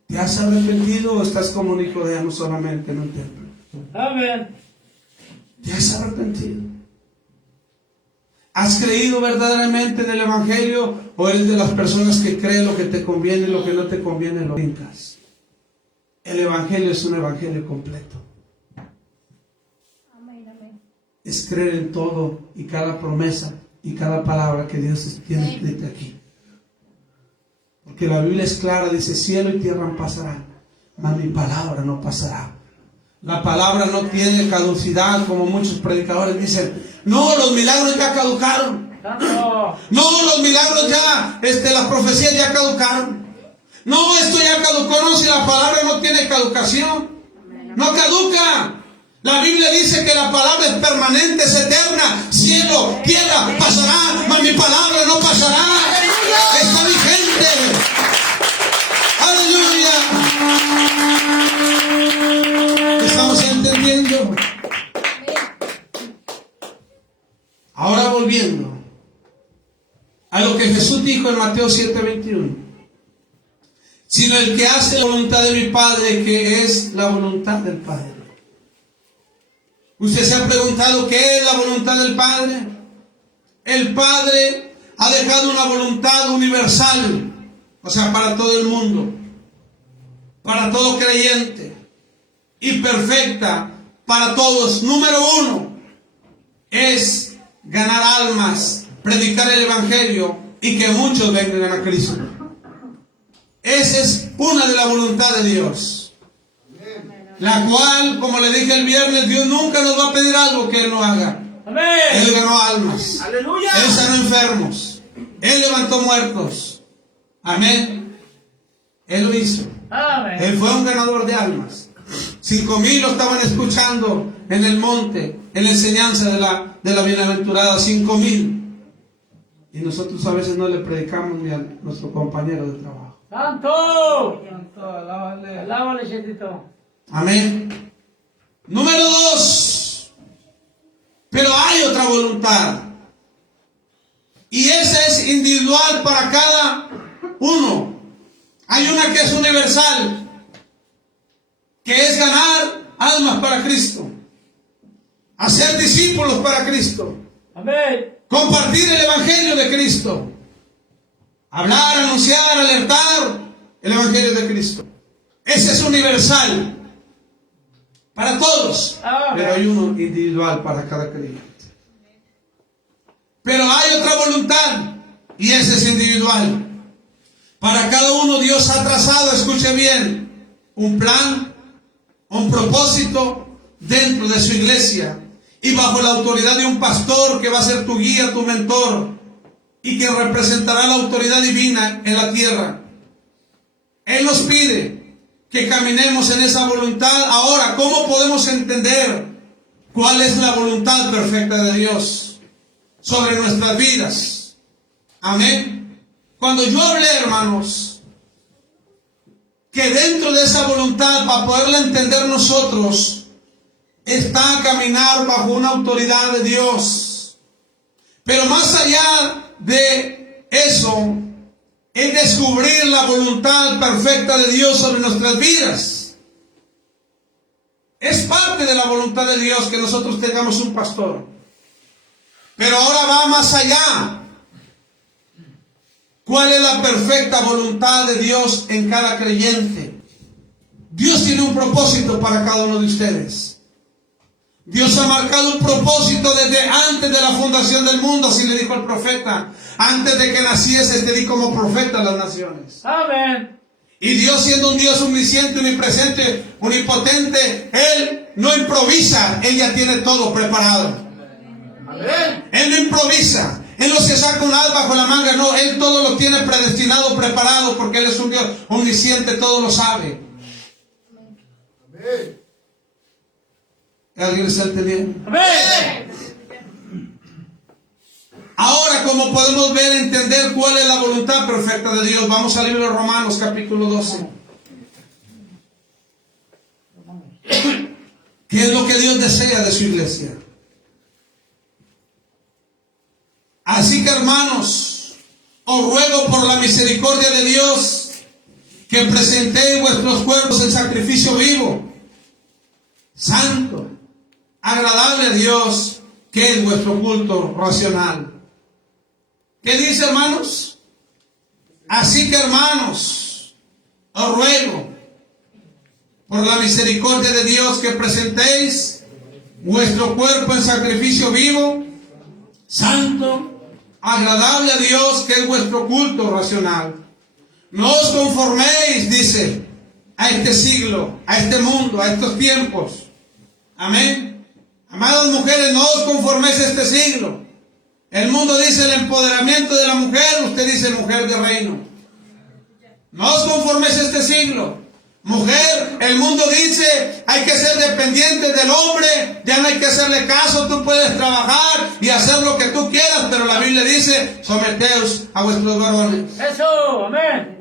¿Te has arrepentido o estás como Nicodemo solamente en un templo? Amén. ¿Te has arrepentido? ¿Has creído verdaderamente en el evangelio o eres de las personas que creen lo que te conviene y lo que no te conviene lo brincas? El evangelio es un evangelio completo. Es creer en todo y cada promesa y cada palabra que Dios tiene escrita aquí. Porque la Biblia es clara, dice: cielo y tierra pasarán, mas mi palabra no pasará. La palabra no tiene caducidad, como muchos predicadores dicen: no, los milagros ya caducaron. No, los milagros ya, las profecías ya caducaron. No, esto ya caducó. No, si la palabra no tiene caducación, no caduca. La Biblia dice que la palabra es permanente, es eterna. Cielo, tierra pasará, mas mi palabra no pasará. Está vigente. Aleluya. ¿Estamos entendiendo? Ahora volviendo a lo que Jesús dijo en Mateo 7:21: sino el que hace la voluntad de mi Padre, que es la voluntad del Padre. ¿Usted se ha preguntado qué es la voluntad del Padre? El Padre ha dejado una voluntad universal, o sea, para todo el mundo, para todo creyente, y perfecta para todos. Número 1 es ganar almas, predicar el evangelio y que muchos vengan a Cristo. Esa es una de la voluntad de Dios, la cual, como le dije el viernes, Dios nunca nos va a pedir algo que Él no haga. Amén. Él ganó almas. Aleluya. Él sanó enfermos. Él levantó muertos. Amén. Él lo hizo. Amén. Él fue un ganador de almas. 5,000 lo estaban escuchando en el monte, en la enseñanza de la bienaventurada. 5,000. Y nosotros a veces no le predicamos ni a nuestro compañero de trabajo. Santo. Alábale, Chetito. Amén. Número 2. Pero hay otra voluntad. Y esa es individual para cada uno. Hay una que es universal, que es ganar almas para Cristo, hacer discípulos para Cristo, Amén. compartir el evangelio de Cristo, hablar, anunciar, alertar el evangelio de Cristo. Ese es universal para todos, Amén. pero hay uno individual para cada creyente. Pero hay otra voluntad, y esa es individual. Para cada uno Dios ha trazado, escuche bien, un plan, un propósito dentro de su iglesia y bajo la autoridad de un pastor que va a ser tu guía, tu mentor y que representará la autoridad divina en la tierra. Él nos pide que caminemos en esa voluntad. Ahora, ¿cómo podemos entender cuál es la voluntad perfecta de Dios sobre nuestras vidas? Amén. Cuando yo hablé, hermanos, que dentro de esa voluntad, para poderla entender nosotros, está caminar bajo una autoridad de Dios. Pero más allá de eso, es descubrir la voluntad perfecta de Dios sobre nuestras vidas. Es parte de la voluntad de Dios que nosotros tengamos un pastor. Pero ahora va más allá. ¿Cuál es la perfecta voluntad de Dios en cada creyente? Dios tiene un propósito para cada uno de ustedes. Dios ha marcado un propósito desde antes de la fundación del mundo, así le dijo el profeta. Antes de que nacieses te di como profeta a las naciones. Amén. Y Dios, siendo un Dios omnisciente, omnipresente, omnipotente, Él no improvisa, Él ya tiene todo preparado. Amén. Él no improvisa, Él no se saca un as bajo la manga, no, Él todo lo tiene predestinado, preparado, porque Él es un Dios omnisciente, todo lo sabe. Amén. ¿Alguien está entendiendo? Amén. Ahora, como podemos ver, entender cuál es la voluntad perfecta de Dios, vamos al libro de Romanos, capítulo 12. ¿Qué es lo que Dios desea de su iglesia? Así que, hermanos, os ruego por la misericordia de Dios que presentéis vuestros cuerpos en sacrificio vivo, santo, agradable a Dios, que es vuestro culto racional. ¿Qué dice, hermanos? Así que, hermanos, os ruego por la misericordia de Dios que presentéis vuestro cuerpo en sacrificio vivo, santo, agradable a Dios, que es vuestro culto racional. No os conforméis, dice, a este siglo, a este mundo, a estos tiempos. Amén. Amadas mujeres, no os conforméis a este siglo. El mundo dice el empoderamiento de la mujer, usted dice mujer de reino. No os conforméis a este siglo. Mujer, el mundo dice hay que ser dependiente del hombre, ya no hay que hacerle caso, tú puedes trabajar y hacer lo que tú quieras, pero la Biblia dice, someteos a vuestros varones. Eso. Amén.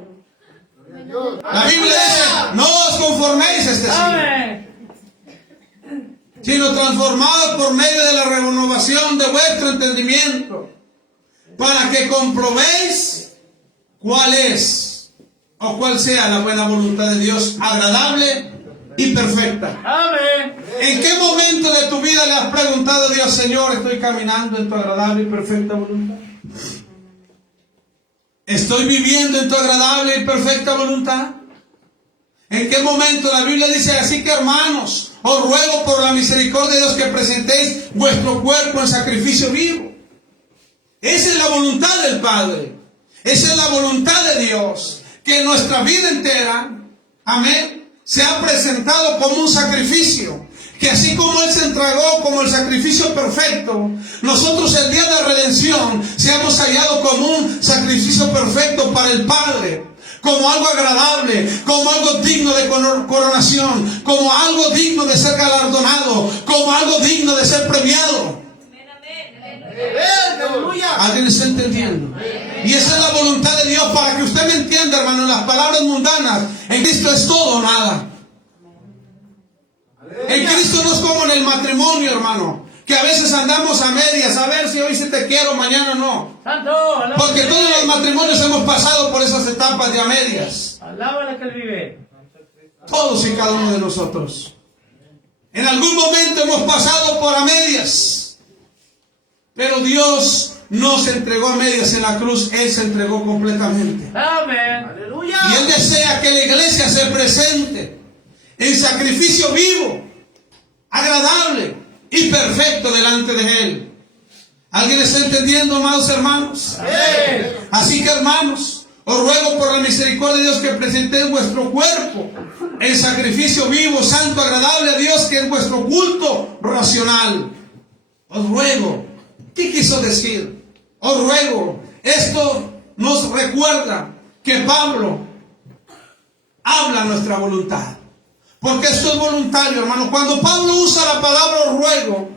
La Biblia dice, no os conforméis a este siglo, Amén. sino transformados por medio de la renovación de vuestro entendimiento, para que comprobéis cuál es o cuál sea la buena voluntad de Dios, agradable y perfecta. Amén. ¿En qué momento de tu vida le has preguntado a Dios, Señor, estoy caminando en tu agradable y perfecta voluntad? ¿Estoy viviendo en tu agradable y perfecta voluntad? ¿En qué momento? La Biblia dice, así que, hermanos, os ruego por la misericordia de Dios que presentéis vuestro cuerpo en sacrificio vivo. Esa es la voluntad del Padre. Esa es la voluntad de Dios. Que nuestra vida entera, amén, se ha presentado como un sacrificio. Que así como Él se entregó como el sacrificio perfecto, nosotros el día de redención seamos hallados como un sacrificio perfecto para el Padre. Como algo agradable, como algo digno de coronación, como algo digno de ser galardonado, como algo digno de ser premiado. ¿Alguien está entendiendo? Y esa es la voluntad de Dios, para que usted me entienda, hermano, en las palabras mundanas. En Cristo es todo o nada. En Cristo no es como en el matrimonio, hermano, que a veces andamos a medias, a ver si hoy sí te quiero, mañana no. Santo. Porque todos los matrimonios hemos pasado por esas etapas de a medias. Alábale que Él vive. Todos y cada uno de nosotros. En algún momento hemos pasado por a medias. Pero Dios no se entregó a medias en la cruz, Él se entregó completamente. Amén. Y Él desea que la iglesia se presente en sacrificio vivo, agradable y perfecto delante de Él. ¿Alguien está entendiendo, amados hermanos? Amén. Así que, hermanos, os ruego por la misericordia de Dios que presentéis vuestro cuerpo en sacrificio vivo, santo, agradable a Dios, que es vuestro culto racional. Os ruego. ¿Qué quiso decir? Os ruego. Esto nos recuerda que Pablo habla nuestra voluntad. Porque esto es voluntario, hermano. Cuando Pablo usa la palabra os ruego,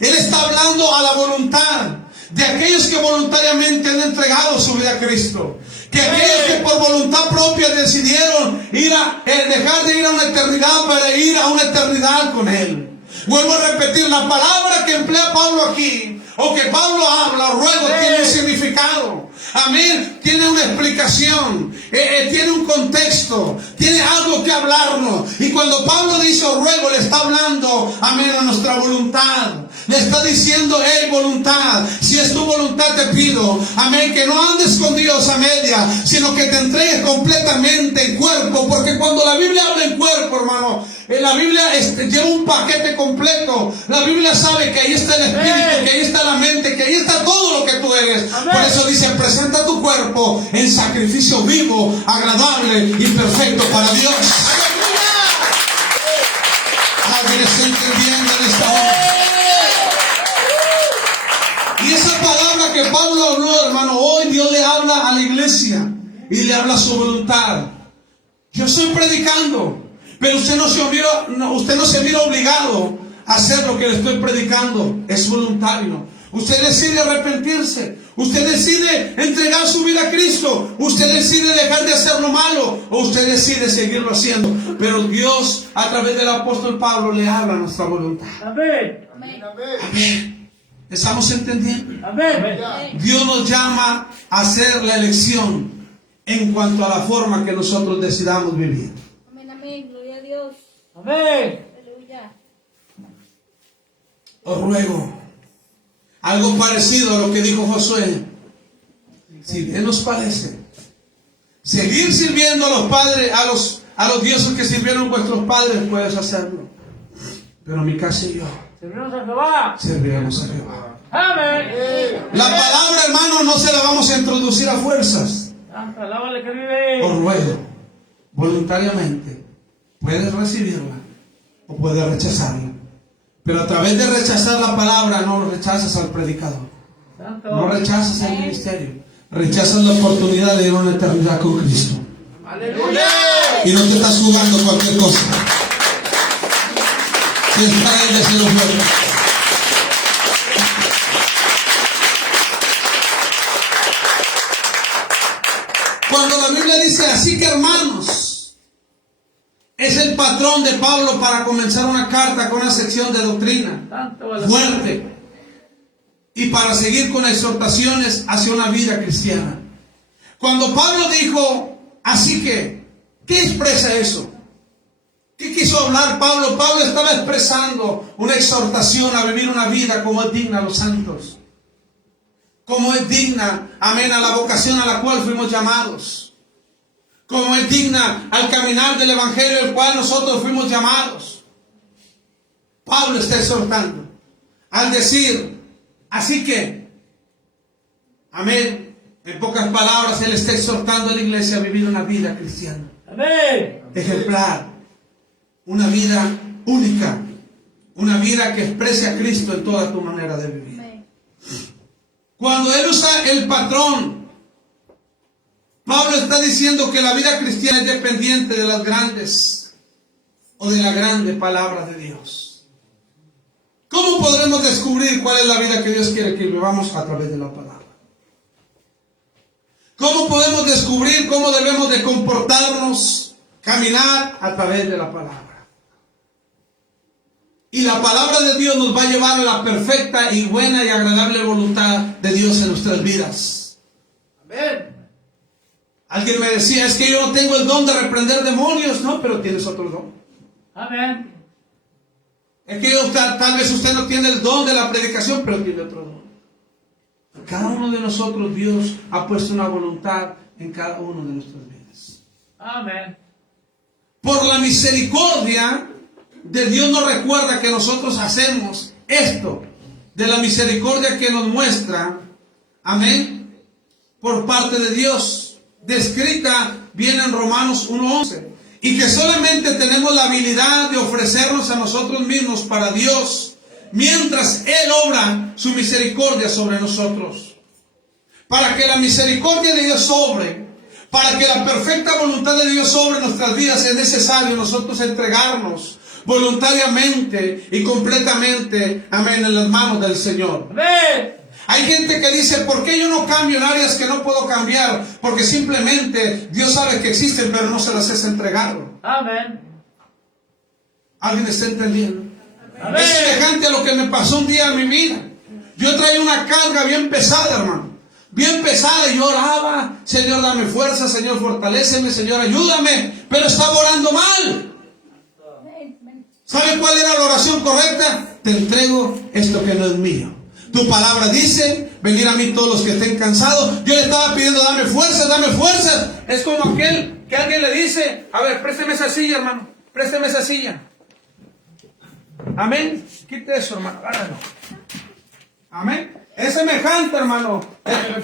él está hablando a la voluntad de aquellos que voluntariamente han entregado su vida a Cristo. Que aquellos que por voluntad propia decidieron dejar de ir a una eternidad para ir a una eternidad con Él. Vuelvo a repetir, la palabra que emplea Pablo aquí, o que Pablo habla, ruego, tiene un significado. Amén. Tiene una explicación, tiene un contexto, tiene algo que hablarnos. Y cuando Pablo dice os ruego, le está hablando, amén, a nuestra voluntad. Le está diciendo, hey, voluntad, si es tu voluntad te pido, amén, que no andes con Dios a media, sino que te entregues completamente en cuerpo. Porque cuando la Biblia habla en cuerpo, hermano, la Biblia lleva un paquete completo. La Biblia sabe que ahí está el espíritu, que ahí está la mente, que ahí está todo lo que tú eres. Amén. Por eso dice, presenta tu cuerpo en sacrificio vivo, agradable y perfecto para Dios. Alguien está entendiendo en esta hora. Y esa palabra que Pablo habló, hermano, hoy Dios le habla a la iglesia y le habla su voluntad. Yo estoy predicando, pero usted no se mira obligado a hacer lo que le estoy predicando. Es voluntario. Usted decide arrepentirse. Usted decide entregar su vida a Cristo. Usted decide dejar de hacer lo malo, o usted decide seguirlo haciendo. Pero Dios, a través del apóstol Pablo, le habla a nuestra voluntad. Amén. Amén. ¿Estamos entendiendo? Amén. Dios nos llama a hacer la elección en cuanto a la forma que nosotros decidamos vivir. Amén, amén. Gloria a Dios. Amén. Aleluya. Os ruego, algo parecido a lo que dijo Josué. Si bien nos parece, seguir sirviendo a los padres, a los dioses que sirvieron vuestros padres, puedes hacerlo. Pero mi casa y yo Serviremos a Jehová. serviremos a Jehová. Amén. La palabra, hermano, no se la vamos a introducir a fuerzas. Santo, alábale que vive. Os ruego, voluntariamente, puedes recibirla o puedes rechazarla. Pero a través de rechazar la palabra, no rechazas al predicador, Santo. no rechazas el ministerio, rechazas la oportunidad de ir a una eternidad con Cristo. Aleluya. Y no te estás jugando cualquier cosa. Si es para Él, deseo fuerte. Cuando la Biblia dice, así que hermanos, es el patrón de Pablo para comenzar una carta con una sección de doctrina Santo, fuerte y para seguir con exhortaciones hacia una vida cristiana. Cuando Pablo dijo, así que, ¿qué expresa eso? ¿Qué quiso hablar Pablo? Pablo estaba expresando una exhortación a vivir una vida como es digna a los santos. Como es digna, amén, a la vocación a la cual fuimos llamados. Como es digna al caminar del evangelio al cual nosotros fuimos llamados. Pablo está exhortando al decir, así que, amén, en pocas palabras, él está exhortando a la iglesia a vivir una vida cristiana. Amén. Ejemplar. Una vida única. Una vida que exprese a Cristo en toda tu manera de vivir. Amén. Cuando él usa el patrón, Pablo está diciendo que la vida cristiana es dependiente de las grandes o de la grande palabra de Dios. ¿Cómo podremos descubrir cuál es la vida que Dios quiere que vivamos? A través de la palabra. ¿Cómo podemos descubrir cómo debemos de comportarnos, caminar? A través de la palabra. Y la palabra de Dios nos va a llevar a la perfecta y buena y agradable voluntad de Dios en nuestras vidas. Amén. Alguien me decía, es que yo no tengo el don de reprender demonios. No, pero tienes otro don. Amén. Es que tal vez usted no tiene el don de la predicación, pero tiene otro don. Cada uno de nosotros, Dios ha puesto una voluntad en cada uno de nuestras vidas. Amén. Por la misericordia de Dios nos recuerda que nosotros hacemos esto, de la misericordia que nos muestra, amén, por parte de Dios, descrita bien en Romanos 1:11, y que solamente tenemos la habilidad de ofrecernos a nosotros mismos para Dios, mientras Él obra su misericordia sobre nosotros. Para que la misericordia de Dios sobre, para que la perfecta voluntad de Dios sobre nuestras vidas, es necesario nosotros entregarnos voluntariamente y completamente, amén, en las manos del Señor. Amén. Hay gente que dice, ¿por qué yo no cambio en áreas que no puedo cambiar? Porque simplemente Dios sabe que existen, pero no se las es entregado. Amén. ¿Alguien está entendiendo? Amén. Es semejante a lo que me pasó un día en mi vida. Yo traía una carga bien pesada, hermano. Bien pesada, y yo oraba, Señor, dame fuerza, Señor, fortaléceme, Señor, ayúdame. Pero estaba orando mal. ¿Sabe cuál era la oración correcta? Te entrego esto que no es mío. Tu palabra dice, venir a mí todos los que estén cansados. Yo le estaba pidiendo, dame fuerza, dame fuerza. Es como aquel que alguien le dice, a ver, présteme esa silla, hermano, présteme esa silla. Amén. Quite eso, hermano, agárralo. Amén. Es semejante, hermano.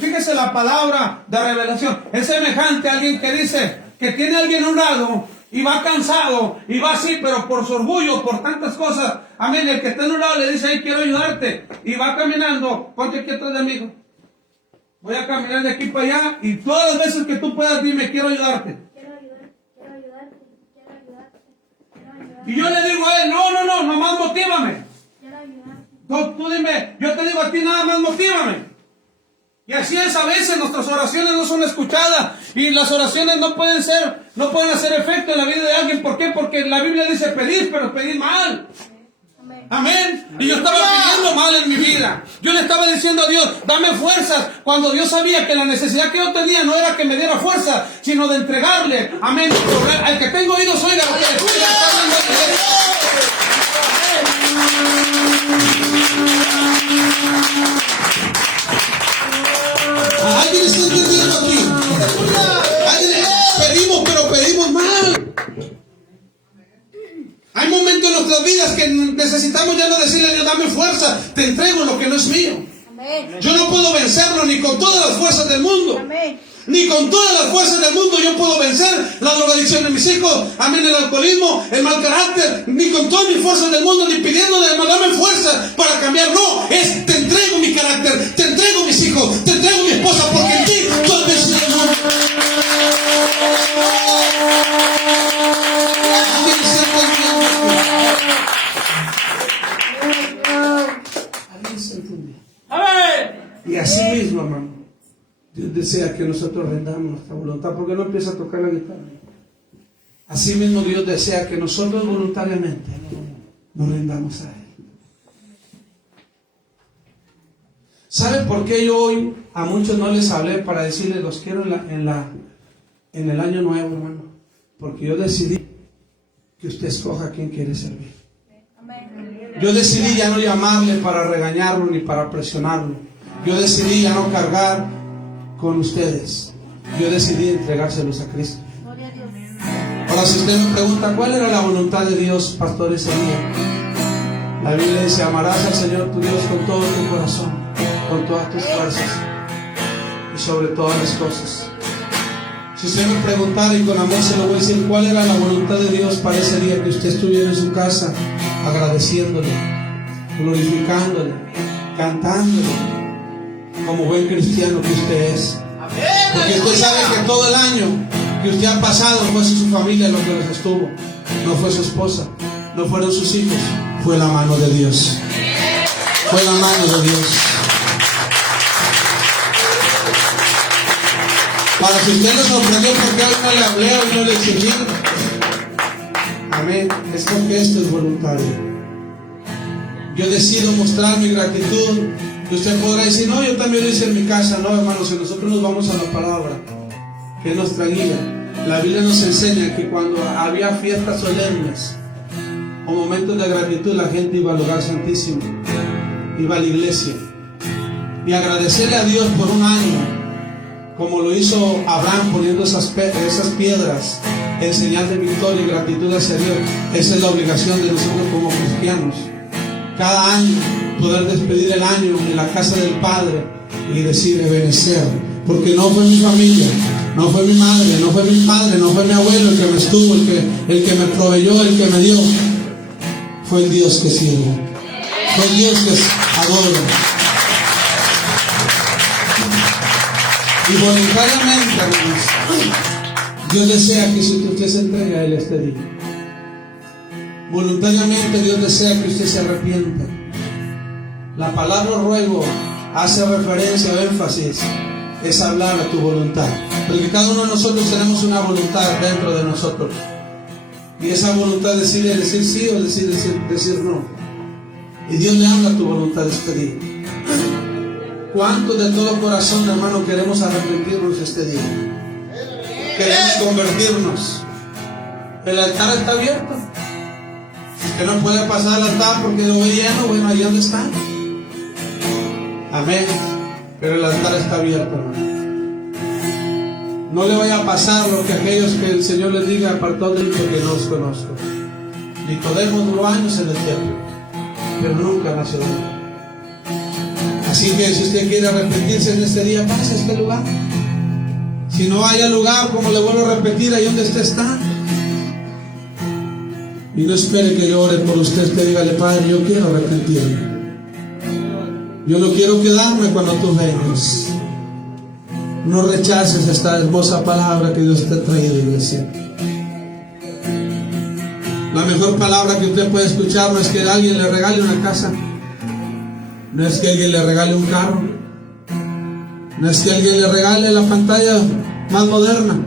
Fíjese la palabra de revelación. Es semejante a alguien que dice que tiene a alguien a un lado y va cansado y va así, pero por su orgullo, por tantas cosas. Amén. El que está en un lado le dice, ay, quiero ayudarte. Y va caminando. Ponte quieto de amigo. Voy a caminar de aquí para allá y todas las veces que tú puedas dime, quiero ayudarte. Y yo le digo a él, no, nomás motívame. Tú dime, yo te digo a ti, nada más motívame. Y así es, a veces nuestras oraciones no son escuchadas y las oraciones no pueden hacer efecto en la vida de alguien. ¿Por qué? Porque la Biblia dice pedir, pero pedir mal. Amén. Y yo estaba pidiendo mal en mi vida. Yo le estaba diciendo a Dios, dame fuerzas, cuando Dios sabía que la necesidad que yo tenía no era que me diera fuerza, sino de entregarle. Amén. Al que tengo oídos oiga lo que le estoy hablando. ¿Alguien está entendiendo aquí? Pedimos, pero pedimos mal. Hay momentos en nuestras vidas que necesitamos ya no decirle a Dios, dame fuerza, te entrego lo que no es mío. Amén. Yo no puedo vencerlo ni con todas las fuerzas del mundo. Amén. Ni con todas las fuerzas del mundo yo puedo vencer la drogadicción de mis hijos, amén, el alcoholismo, el mal carácter, ni con todas mis fuerzas del mundo, ni pidiéndole, dame fuerza para cambiar. No, es te entrego mi carácter, te entrego mis hijos, te entrego mi esposa, porque en ti tú has vencido el mundo. ¿Alguien se entendió? Amén. Y así mismo, hermano, Dios desea que nosotros rendamos nuestra voluntad. ¿Por qué no empieza a tocar la guitarra? Así mismo Dios desea que nosotros voluntariamente nos rendamos a Él. ¿Saben por qué yo hoy a muchos no les hablé para decirles los quiero en el año nuevo, hermano? Porque yo decidí que usted escoja a quien quiere servir. Yo decidí ya no llamarle para regañarlo ni para presionarlo. Yo decidí ya no cargar con ustedes. Yo decidí entregárselos a Cristo. Ahora, si usted me pregunta cuál era la voluntad de Dios, pastor, ese día, la Biblia dice, amarás al Señor tu Dios con todo tu corazón, con todas tus fuerzas y sobre todas las cosas. Si usted me preguntara, y con amor se lo voy a decir, cuál era la voluntad de Dios para ese día, que usted estuviera en su casa agradeciéndole, glorificándole, cantándole, como buen cristiano que usted es. Porque usted sabe que todo el año que usted ha pasado fue su familia lo que los estuvo, no fue su esposa, no fueron sus hijos, fue la mano de Dios. Fue la mano de Dios. Para que usted le sorprendió porque hoy no le hablé, hoy no le exigí. Amén. Es porque esto es voluntario. Yo decido mostrar mi gratitud. Y usted podrá decir, no, yo también lo hice en mi casa. No, hermanos, si nosotros nos vamos a la palabra, que es nuestra guía, la Biblia nos enseña que cuando había fiestas solemnes o momentos de gratitud, la gente iba al lugar santísimo, iba a la iglesia y agradecerle a Dios por un año, como lo hizo Abraham poniendo esas piedras en señal de victoria y gratitud hacia Dios. Esa es la obligación de nosotros como cristianos. Cada año poder despedir el año en la casa del Padre y decir Ebenezer, porque no fue mi familia, no fue mi madre, no fue mi padre, no fue mi abuelo el que me estuvo, el que me proveyó, el que me dio. Fue el Dios que sirvo, fue el Dios que adoro. Y voluntariamente, hermanos, Dios desea que usted se entregue a Él este día. Voluntariamente Dios desea que usted se arrepienta. La palabra ruego hace referencia o énfasis, es hablar a tu voluntad. Porque cada uno de nosotros tenemos una voluntad dentro de nosotros. Y esa voluntad decide decir sí o decir no. Y Dios le habla a tu voluntad este día. ¿Cuántos de todo corazón, hermano, queremos arrepentirnos este día? Queremos convertirnos. El altar está abierto. Usted no puede pasar al altar porque lo ve lleno. Bueno, ahí donde está. Amén. Pero el altar está abierto, hermano. No le vaya a pasar lo que aquellos que el Señor les diga, apartó de mí porque no os conozco. Nicodemo duró años en el templo, pero nunca nació de nuevo. Así que si usted quiere arrepentirse en este día, pase a este lugar. Si no haya lugar, como le vuelvo a repetir, ahí donde usted está. Y no espere que yo ore por usted, que dígale, Padre, yo quiero arrepentirme. Yo no quiero quedarme cuando tú vengas. No rechaces esta hermosa palabra que Dios te ha traído, iglesia. La mejor palabra que usted puede escuchar no es que alguien le regale una casa, no es que alguien le regale un carro, no es que alguien le regale la pantalla más moderna.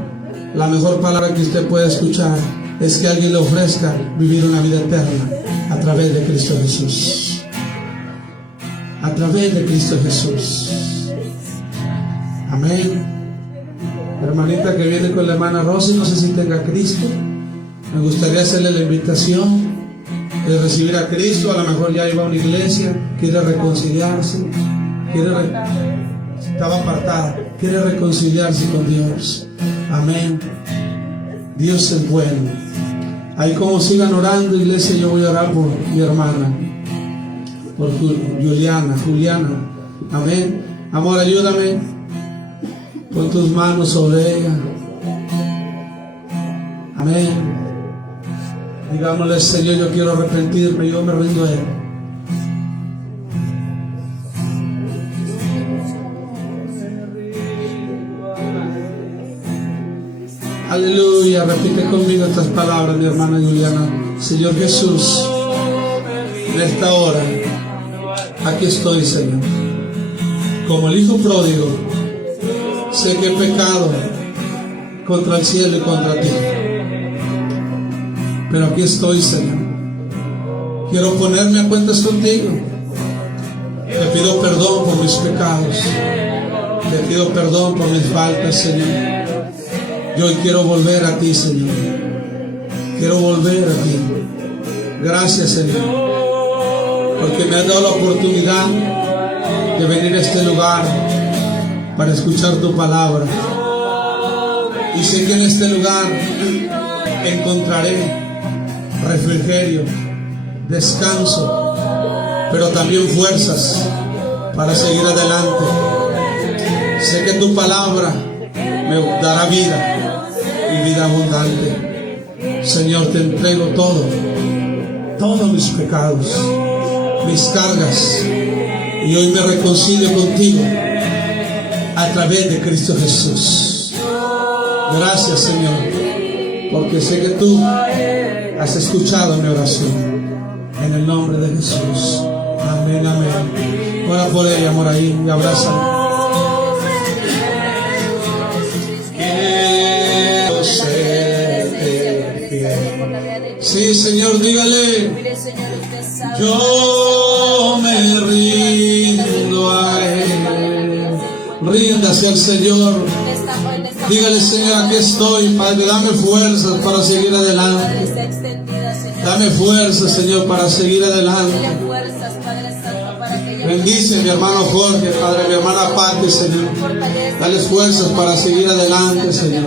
La mejor palabra que usted puede escuchar es que alguien le ofrezca vivir una vida eterna a través de Cristo Jesús. A través de Cristo Jesús. Amén. Hermanita que viene con la hermana Rosy, no sé si tenga a Cristo. Me gustaría hacerle la invitación de recibir a Cristo. A lo mejor ya iba a una iglesia, quiere reconciliarse, estaba apartada, quiere reconciliarse con Dios. Amén. Dios es bueno. Ahí como sigan orando, iglesia, yo voy a orar por mi hermana, por Juliana. Amén. Amor, ayúdame. Pon tus manos sobre ella. Amén. Digámosle, Señor, yo quiero arrepentirme, yo me rindo a Él. Aleluya. Repite conmigo estas palabras, mi hermana Juliana. Señor Jesús, en esta hora, aquí estoy, Señor. Como el hijo pródigo, sé que he pecado contra el cielo y contra ti. Pero aquí estoy, Señor. Quiero ponerme a cuentas contigo. Te pido perdón por mis pecados. Te pido perdón por mis faltas, Señor. Yo hoy quiero volver a ti, Señor. Quiero volver a ti. Gracias, Señor, porque me has dado la oportunidad de venir a este lugar para escuchar tu palabra. Y sé que en este lugar encontraré refrigerio, descanso, pero también fuerzas para seguir adelante. Sé que tu palabra me dará vida y vida abundante. Señor, te entrego todos mis pecados, mis cargas, y hoy me reconcilio contigo a través de Cristo Jesús. Gracias, Señor, porque sé que tú has escuchado mi oración. En el nombre de Jesús. Amén, amén. Ora por ella, amor, ahí, y abrázala. Quiero serte fiel. Sí, Señor, dígale. Yo me rindo a Él. Ríndase al Señor. Dígale, Señor, aquí estoy, Padre, dame fuerzas para seguir adelante. Dame fuerzas, Señor, para seguir adelante. Bendice a mi hermano Jorge, Padre, a mi hermana Pati, Señor. Dale fuerzas para seguir adelante, Señor.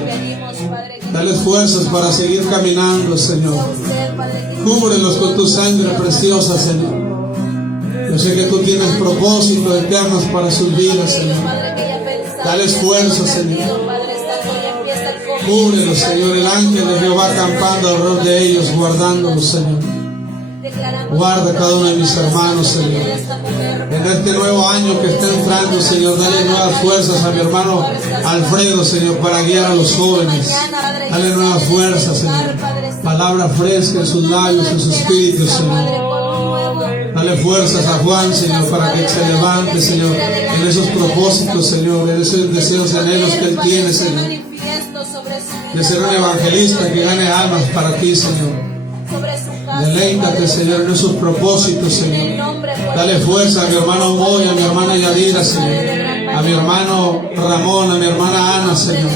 Dales fuerzas para seguir caminando, Señor. A usted, Padre, que Cúbrelos con tu sangre preciosa, Señor. Yo sé que tú tienes propósitos eternos para sus vidas, Señor. Padre, que ya pensaron, Dales fuerza, Señor. Padre, está todo empieza con Cúbrelos, Señor. El ángel de Jehová acampando alrededor de ellos, guardándolos, Señor. declaramos Guarda cada uno de mis hermanos, Señor. esta mujer. En este nuevo año que está entrando, Señor, dale nuevas fuerzas a mi hermano Alfredo, Señor, para guiar a los jóvenes. Dale nuevas fuerzas, Señor. Palabra fresca en sus labios, en su espíritu, Señor. Dale fuerzas a Juan, Señor, para que se levante, Señor, en esos propósitos, Señor, en esos deseos y anhelos que Él tiene, Señor. De ser un evangelista que gane almas para ti, Señor. Deleítate, Señor, en esos propósitos, Señor. Dale fuerza a mi hermano Moy, a mi hermana Yadira, Señor. A mi hermano Ramón, a mi hermana Ana, Señor.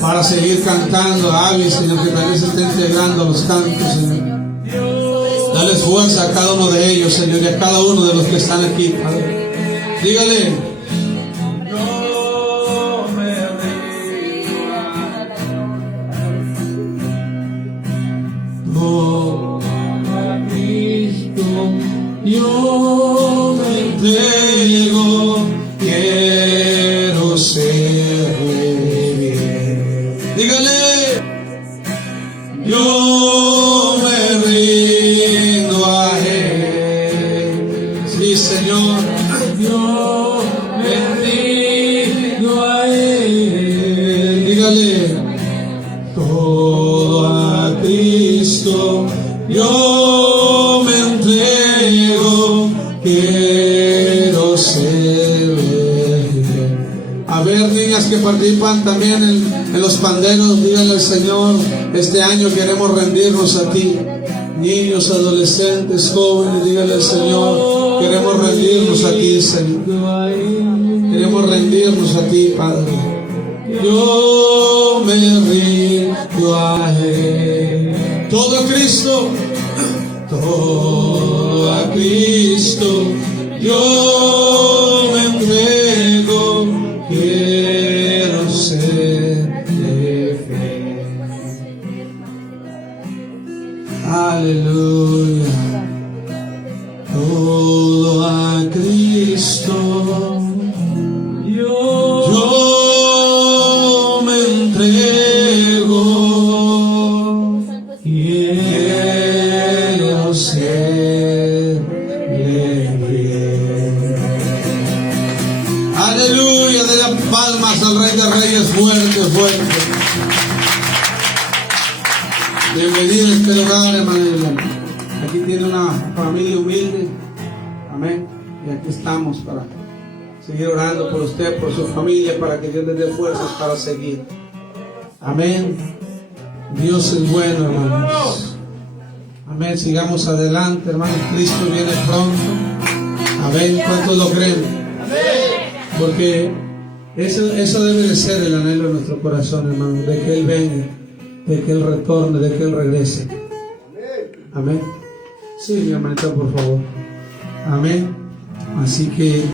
Para seguir cantando, a Avi, Señor, que también se está integrando a los cantos, Señor. Dale fuerza a cada uno de ellos, Señor, y a cada uno de los que están aquí, Padre. Dígale. Yo me Oh, a Cristo, yo me entrego, quiero serle bien. Dígale. Yo me rindo a Él. Sí, Señor. Yo me rindo a Él. Dígale. Todo a Cristo yo me entrego. Quiero serle fiel. A ver, niñas que participan también en los panderos, díganle al Señor, este año queremos rendirnos a ti. Niños, adolescentes, jóvenes, díganle al Señor, queremos rendirnos a ti, Señor. Queremos rendirnos a ti, Padre. Yo me rindo a Él. Todo a Cristo, todo a Cristo, yo me entrego, quiero ser fiel. Aleluya. Todo a Cristo, yo me entrego, quiero serle fiel. Aleluya, de las palmas al Rey de Reyes, fuerte, fuerte. Bienvenido a este lugar, hermano. Aquí tiene una familia humilde. Amén. Y aquí estamos para seguir orando por usted, por su familia, para que Dios les dé fuerzas para seguir. Amén. Dios es bueno, hermanos. Amén. Sigamos adelante, hermanos. Cristo viene pronto. Amén. ¿Cuántos lo creen? Porque eso debe de ser el anhelo de nuestro corazón, hermano, de que Él venga, de que Él retorne, de que Él regrese. Amén. Sí, mi hermanita, por favor. Amén. Así que